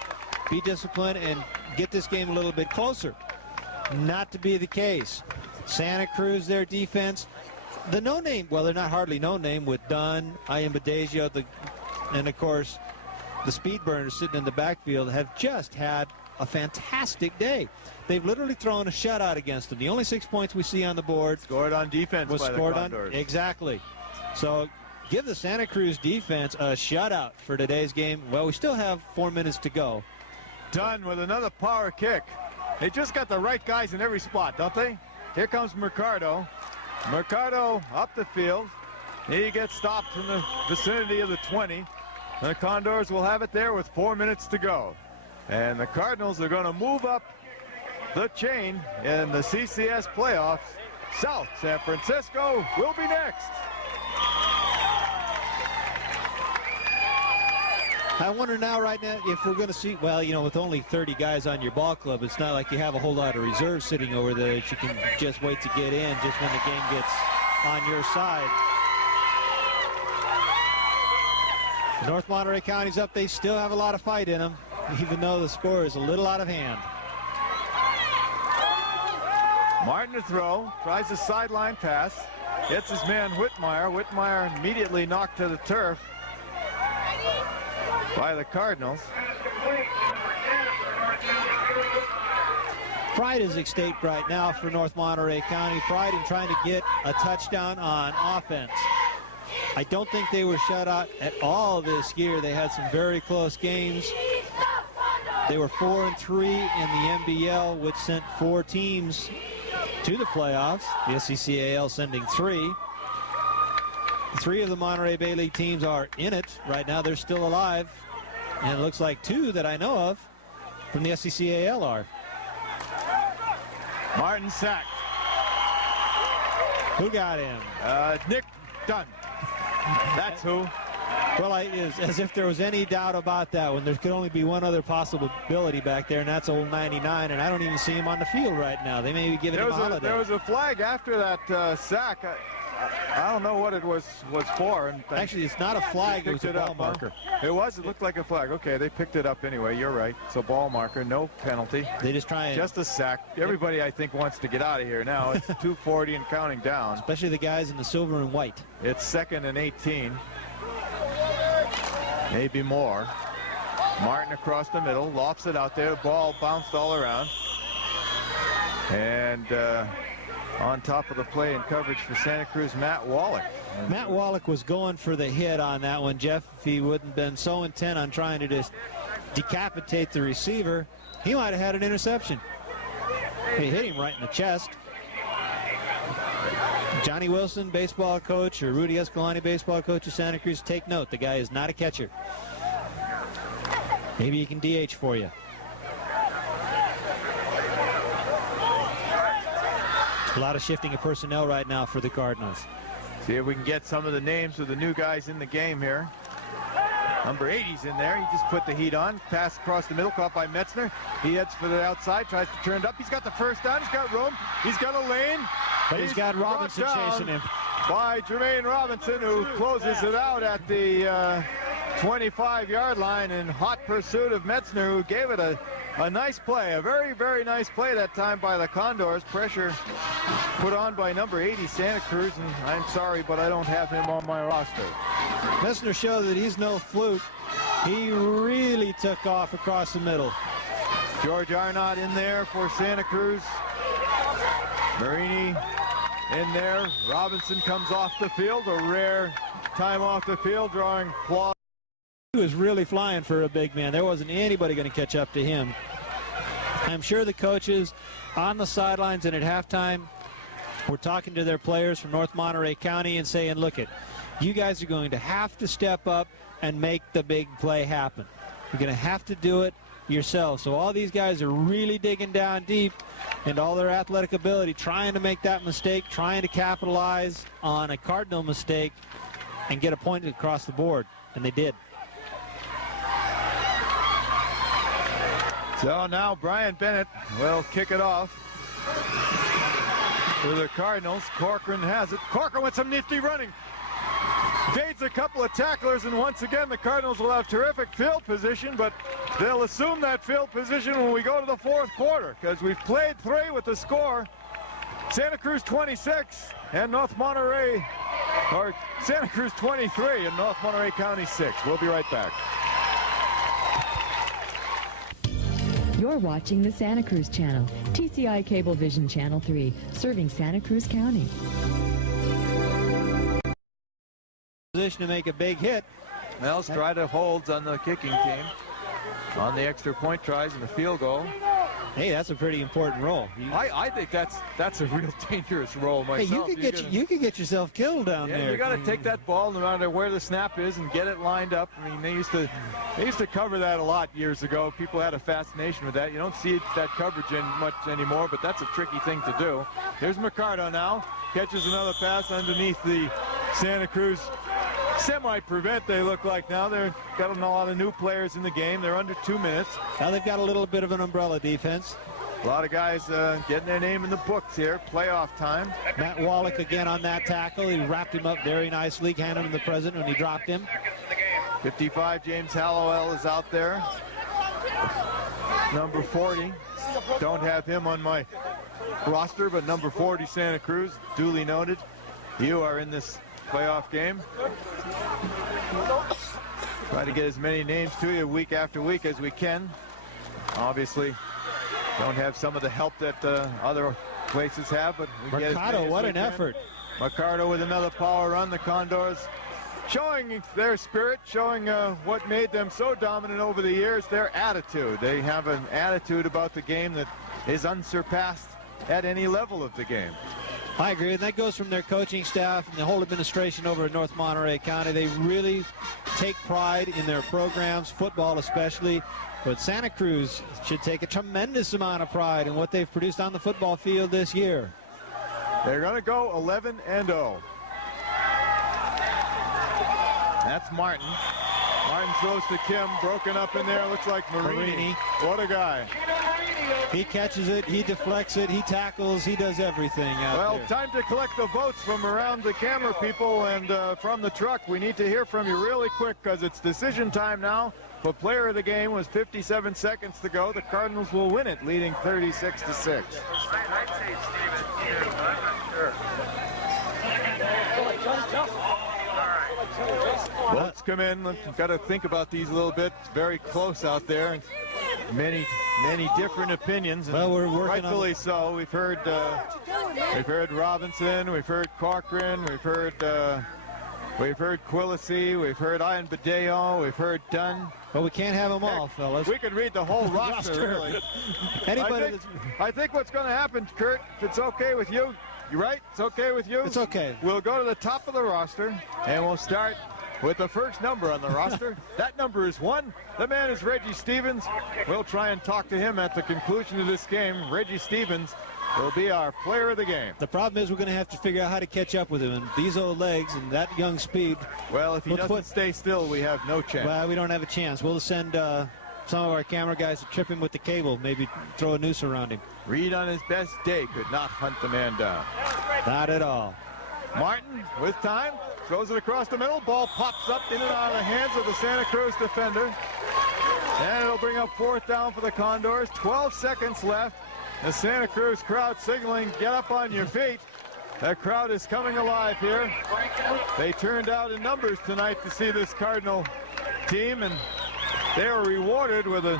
be disciplined, and get this game a little bit closer. Not to be the case. Santa Cruz, their defense, the no-name, well, they're not hardly no-name with Dunn, Badesio, and of course, the speed burners sitting in the backfield have just had a fantastic day. They've literally thrown a shutout against them. The only 6 points we see on the board scored on defense was by scored the on. Condors. Exactly. So give the Santa Cruz defense a shutout for today's game. Well, we still have 4 minutes to go. Dunn with another power kick. They just got the right guys in every spot, don't they? Here comes Mercado. Mercado up the field. He gets stopped in the vicinity of the 20. The Condors will have it there with 4 minutes to go. And the Cardinals are going to move up the chain in the CCS playoffs. South San Francisco will be next. I wonder now, right now, if we're going to see, well, you know, with only 30 guys on your ball club, it's not like you have a whole lot of reserves sitting over there that you can just wait to get in just when the game gets on your side. North Monterey County's up. They still have a lot of fight in them, even though the score is a little out of hand. Martin to throw, tries a sideline pass, hits his man Whitmire. Whitmire immediately knocked to the turf by the Cardinals. Pride is at stake right now for North Monterey County. Pride in trying to get a touchdown on offense. I don't think they were shut out at all this year. They had some very close games. They were 4-3 in the NBL, which sent 4 teams to the playoffs. The SCCAL sending 3. 3 of the Monterey Bay League teams are in it right now. They're still alive. And it looks like 2 that I know of from the SCCAL are. Martin sacked. Who got him? Nick Dunn. That's who. Well, as if there was any doubt about that one. There could only be one other possibility back there, and that's old 99, and I don't even see him on the field right now. They may be giving him a holiday. There was a flag after that sack. I don't know what it was for. And actually, it's not a flag. It was a ball marker. It was? It looked like a flag. Okay, they picked it up anyway. You're right. So ball marker, no penalty. They just try and... Just a sack. Everybody, I think, wants to get out of here now. It's 2:40 and counting down. Especially the guys in the silver and white. It's 2nd and 18. Maybe more. Martin across the middle, lofts it out there. The ball bounced all around. And on top of the play and coverage for Santa Cruz, Matt Wallach. Matt Wallach was going for the hit on that one, Jeff. If he wouldn't have been so intent on trying to just decapitate the receiver, he might have had an interception. He hit him right in the chest. Johnny Wilson, baseball coach, or Rudy Escalante, baseball coach of Santa Cruz, take note. The guy is not a catcher. Maybe he can DH for you. A lot of shifting of personnel right now for the Cardinals. See if we can get some of the names of the new guys in the game here. Number 80's in there. He just put the heat on. Pass across the middle, caught by Metzner. He heads for the outside, tries to turn it up. He's got the first down. He's got room. He's got a lane. But he's got Robinson chasing him. By Jermaine Robinson, who closes it out at the 25-yard line in hot pursuit of Metzner, who gave it a nice play, a very, very nice play that time by the Condors. Pressure put on by number 80, Santa Cruz, and I'm sorry, but I don't have him on my roster. Metzner showed that he's no fluke. He really took off across the middle. George Arnott in there for Santa Cruz. Marini in there. Robinson comes off the field, a rare time off the field, drawing flaws. He was really flying for a big man. There wasn't anybody going to catch up to him. I'm sure the coaches on the sidelines and at halftime were talking to their players from North Monterey County and saying, look it, you guys are going to have to step up and make the big play happen. You're going to have to do it yourself. So all these guys are really digging down deep and all their athletic ability, trying to make that mistake, trying to capitalize on a Cardinal mistake and get a point across the board. And they did. So now Brian Bennett will kick it off for the Cardinals. Corcoran has it. Corcoran with some nifty running. Fades a couple of tacklers, and once again the Cardinals will have terrific field position, but they'll assume that field position when we go to the fourth quarter, because we've played 3 with the score. Santa Cruz 26 and North Monterey, or Santa Cruz 23 and North Monterey County 6. We'll be right back. You're watching the Santa Cruz Channel, TCI Cablevision Channel 3, serving Santa Cruz County. Position to make a big hit. Well, Strida holds on the kicking team on the extra point tries and the field goal. Hey, that's a pretty important role. I think that's a real dangerous role myself. Hey, you could get yourself killed down there. You got to take that ball no matter where the snap is and get it lined up. I mean, they used to cover that a lot years ago. People had a fascination with that. You don't see that coverage in much anymore, but that's a tricky thing to do. Here's Mercado now, catches another pass underneath the Santa Cruz semi-prevent, they look like now. They've got a lot of new players in the game. They're under 2 minutes. Now they've got a little bit of an umbrella defense. A lot of guys getting their name in the books here. Playoff time. Matt Wallach again on that tackle. He wrapped him up very nicely, handed him the present when he dropped him. 55, James Hallowell is out there. Number 40. Don't have him on my roster, but number 40, Santa Cruz, duly noted. You are in this playoff game. Try to get as many names to you week after week as we can. Obviously, don't have some of the help that other places have, but we get as many as what we an can. effort. Mercado with another power run. The Condors showing their spirit, showing what made them so dominant over the years, their attitude. They have an attitude about the game that is unsurpassed at any level of the game. I agree, and that goes from their coaching staff and the whole administration over at North Monterey County. They really take pride in their programs, football especially. But Santa Cruz should take a tremendous amount of pride in what they've produced on the football field this year. They're going to go 11-0. That's Martin. Martin throws to Kim, broken up in there. Looks like Marini. What a guy. He catches it, he deflects it, he tackles, he does everything out there. Well, time to collect the votes from around the camera people and from the truck. We need to hear from you really quick because it's decision time now. But player of the game was 57 seconds to go. The Cardinals will win it, leading 36-6. I'd say Steven too, but I'm not sure. All right. Let's come in. We've got to think about these a little bit. It's very close out there. Many different opinions. And well, we're working rightfully so. We've heard Robinson. We've heard Corcoran. We've heard Quillisi. We've heard Ian Badeo. We've heard Dunn. But we can't have them all, fellas. We could read the whole roster, really. I think what's going to happen, Kurt, if it's okay with you, you're right? It's okay with you? It's okay. We'll go to the top of the roster, and we'll start with the first number on the roster. That number is 1. The man is Reggie Stevens. We'll try and talk to him at the conclusion of this game. Reggie Stevens will be our player of the game. The problem is we're going to have to figure out how to catch up with him. And these old legs and that young speed. Well, if he doesn't stay still, we have no chance. Well, we don't have a chance. We'll send some of our camera guys to trip him with the cable, maybe throw a noose around him. Reed on his best day could not hunt the man down. Not at all. Martin with time, throws it across the middle. Ball pops up in and out of the hands of the Santa Cruz defender. And it'll bring up 4th down for the Condors. 12 seconds left. The Santa Cruz crowd signaling, get up on your feet. That crowd is coming alive here. They turned out in numbers tonight to see this Cardinal team, and they were rewarded with an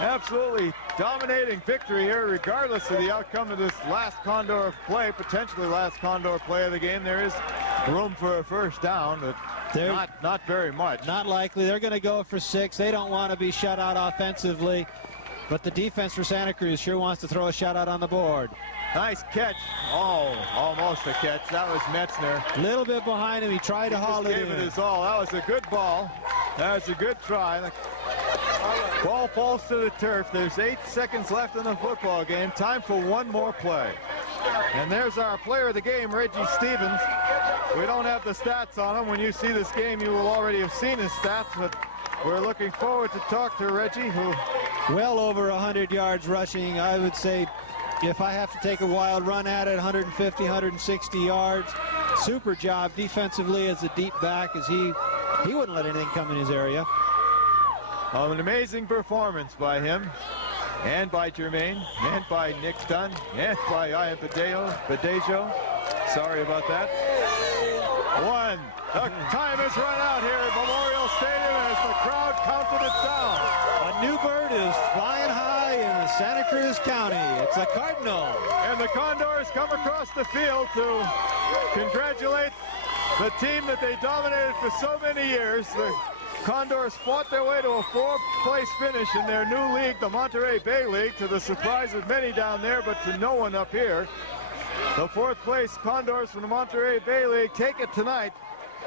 absolutely dominating victory here, regardless of the outcome of this last Condor play, potentially last Condor play of the game. There is room for a first down, but not very much. Not likely. They're going to go for 6. They don't want to be shut out offensively, but the defense for Santa Cruz sure wants to throw a shutout on the board. Nice catch. Oh, almost a catch. That was Metzner. A little bit behind him. He tried to haul it in. Gave it his all. That was a good ball. That was a good try. The ball falls to the turf. There's 8 seconds left in the football game. Time for one more play. And there's our player of the game, Reggie Stevens. We don't have the stats on him. When you see this game, you will already have seen his stats, but we're looking forward to talk to Reggie, who... Well over 100 yards rushing. I would say if I have to take a wild run at it, 150, 160 yards. Super job defensively as a deep back, as he wouldn't let anything come in his area. An amazing performance by him, and by Jermaine, and by Nick Dunn, and by Ian Badeo. Sorry about that. 1. The time has run out here at Memorial Stadium as the crowd counted it down. A new bird is flying high in Santa Cruz County. It's a cardinal. And the Condors come across the field to congratulate the team that they dominated for so many years. The Condors fought their way to a 4th-place finish in their new league, the Monterey Bay League, to the surprise of many down there, but to no one up here. The 4th-place Condors from the Monterey Bay League take it tonight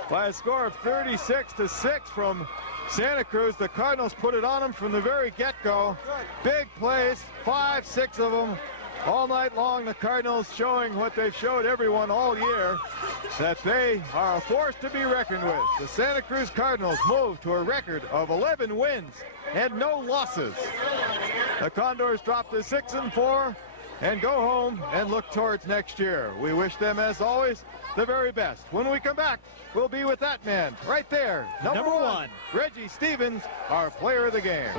by a score of 36-6 from Santa Cruz. The Cardinals put it on them from the very get-go. Big plays, 5, 6 of them all night long. The Cardinals showing what they've showed everyone all year, that they are a force to be reckoned with. The Santa Cruz Cardinals move to a record of 11 wins and no losses. The Condors drop to 6-4 and go home and look towards next year. We wish them, as always, the very best. When we come back, we'll be with that man right there, number 1, Reggie Stevens, our player of the game.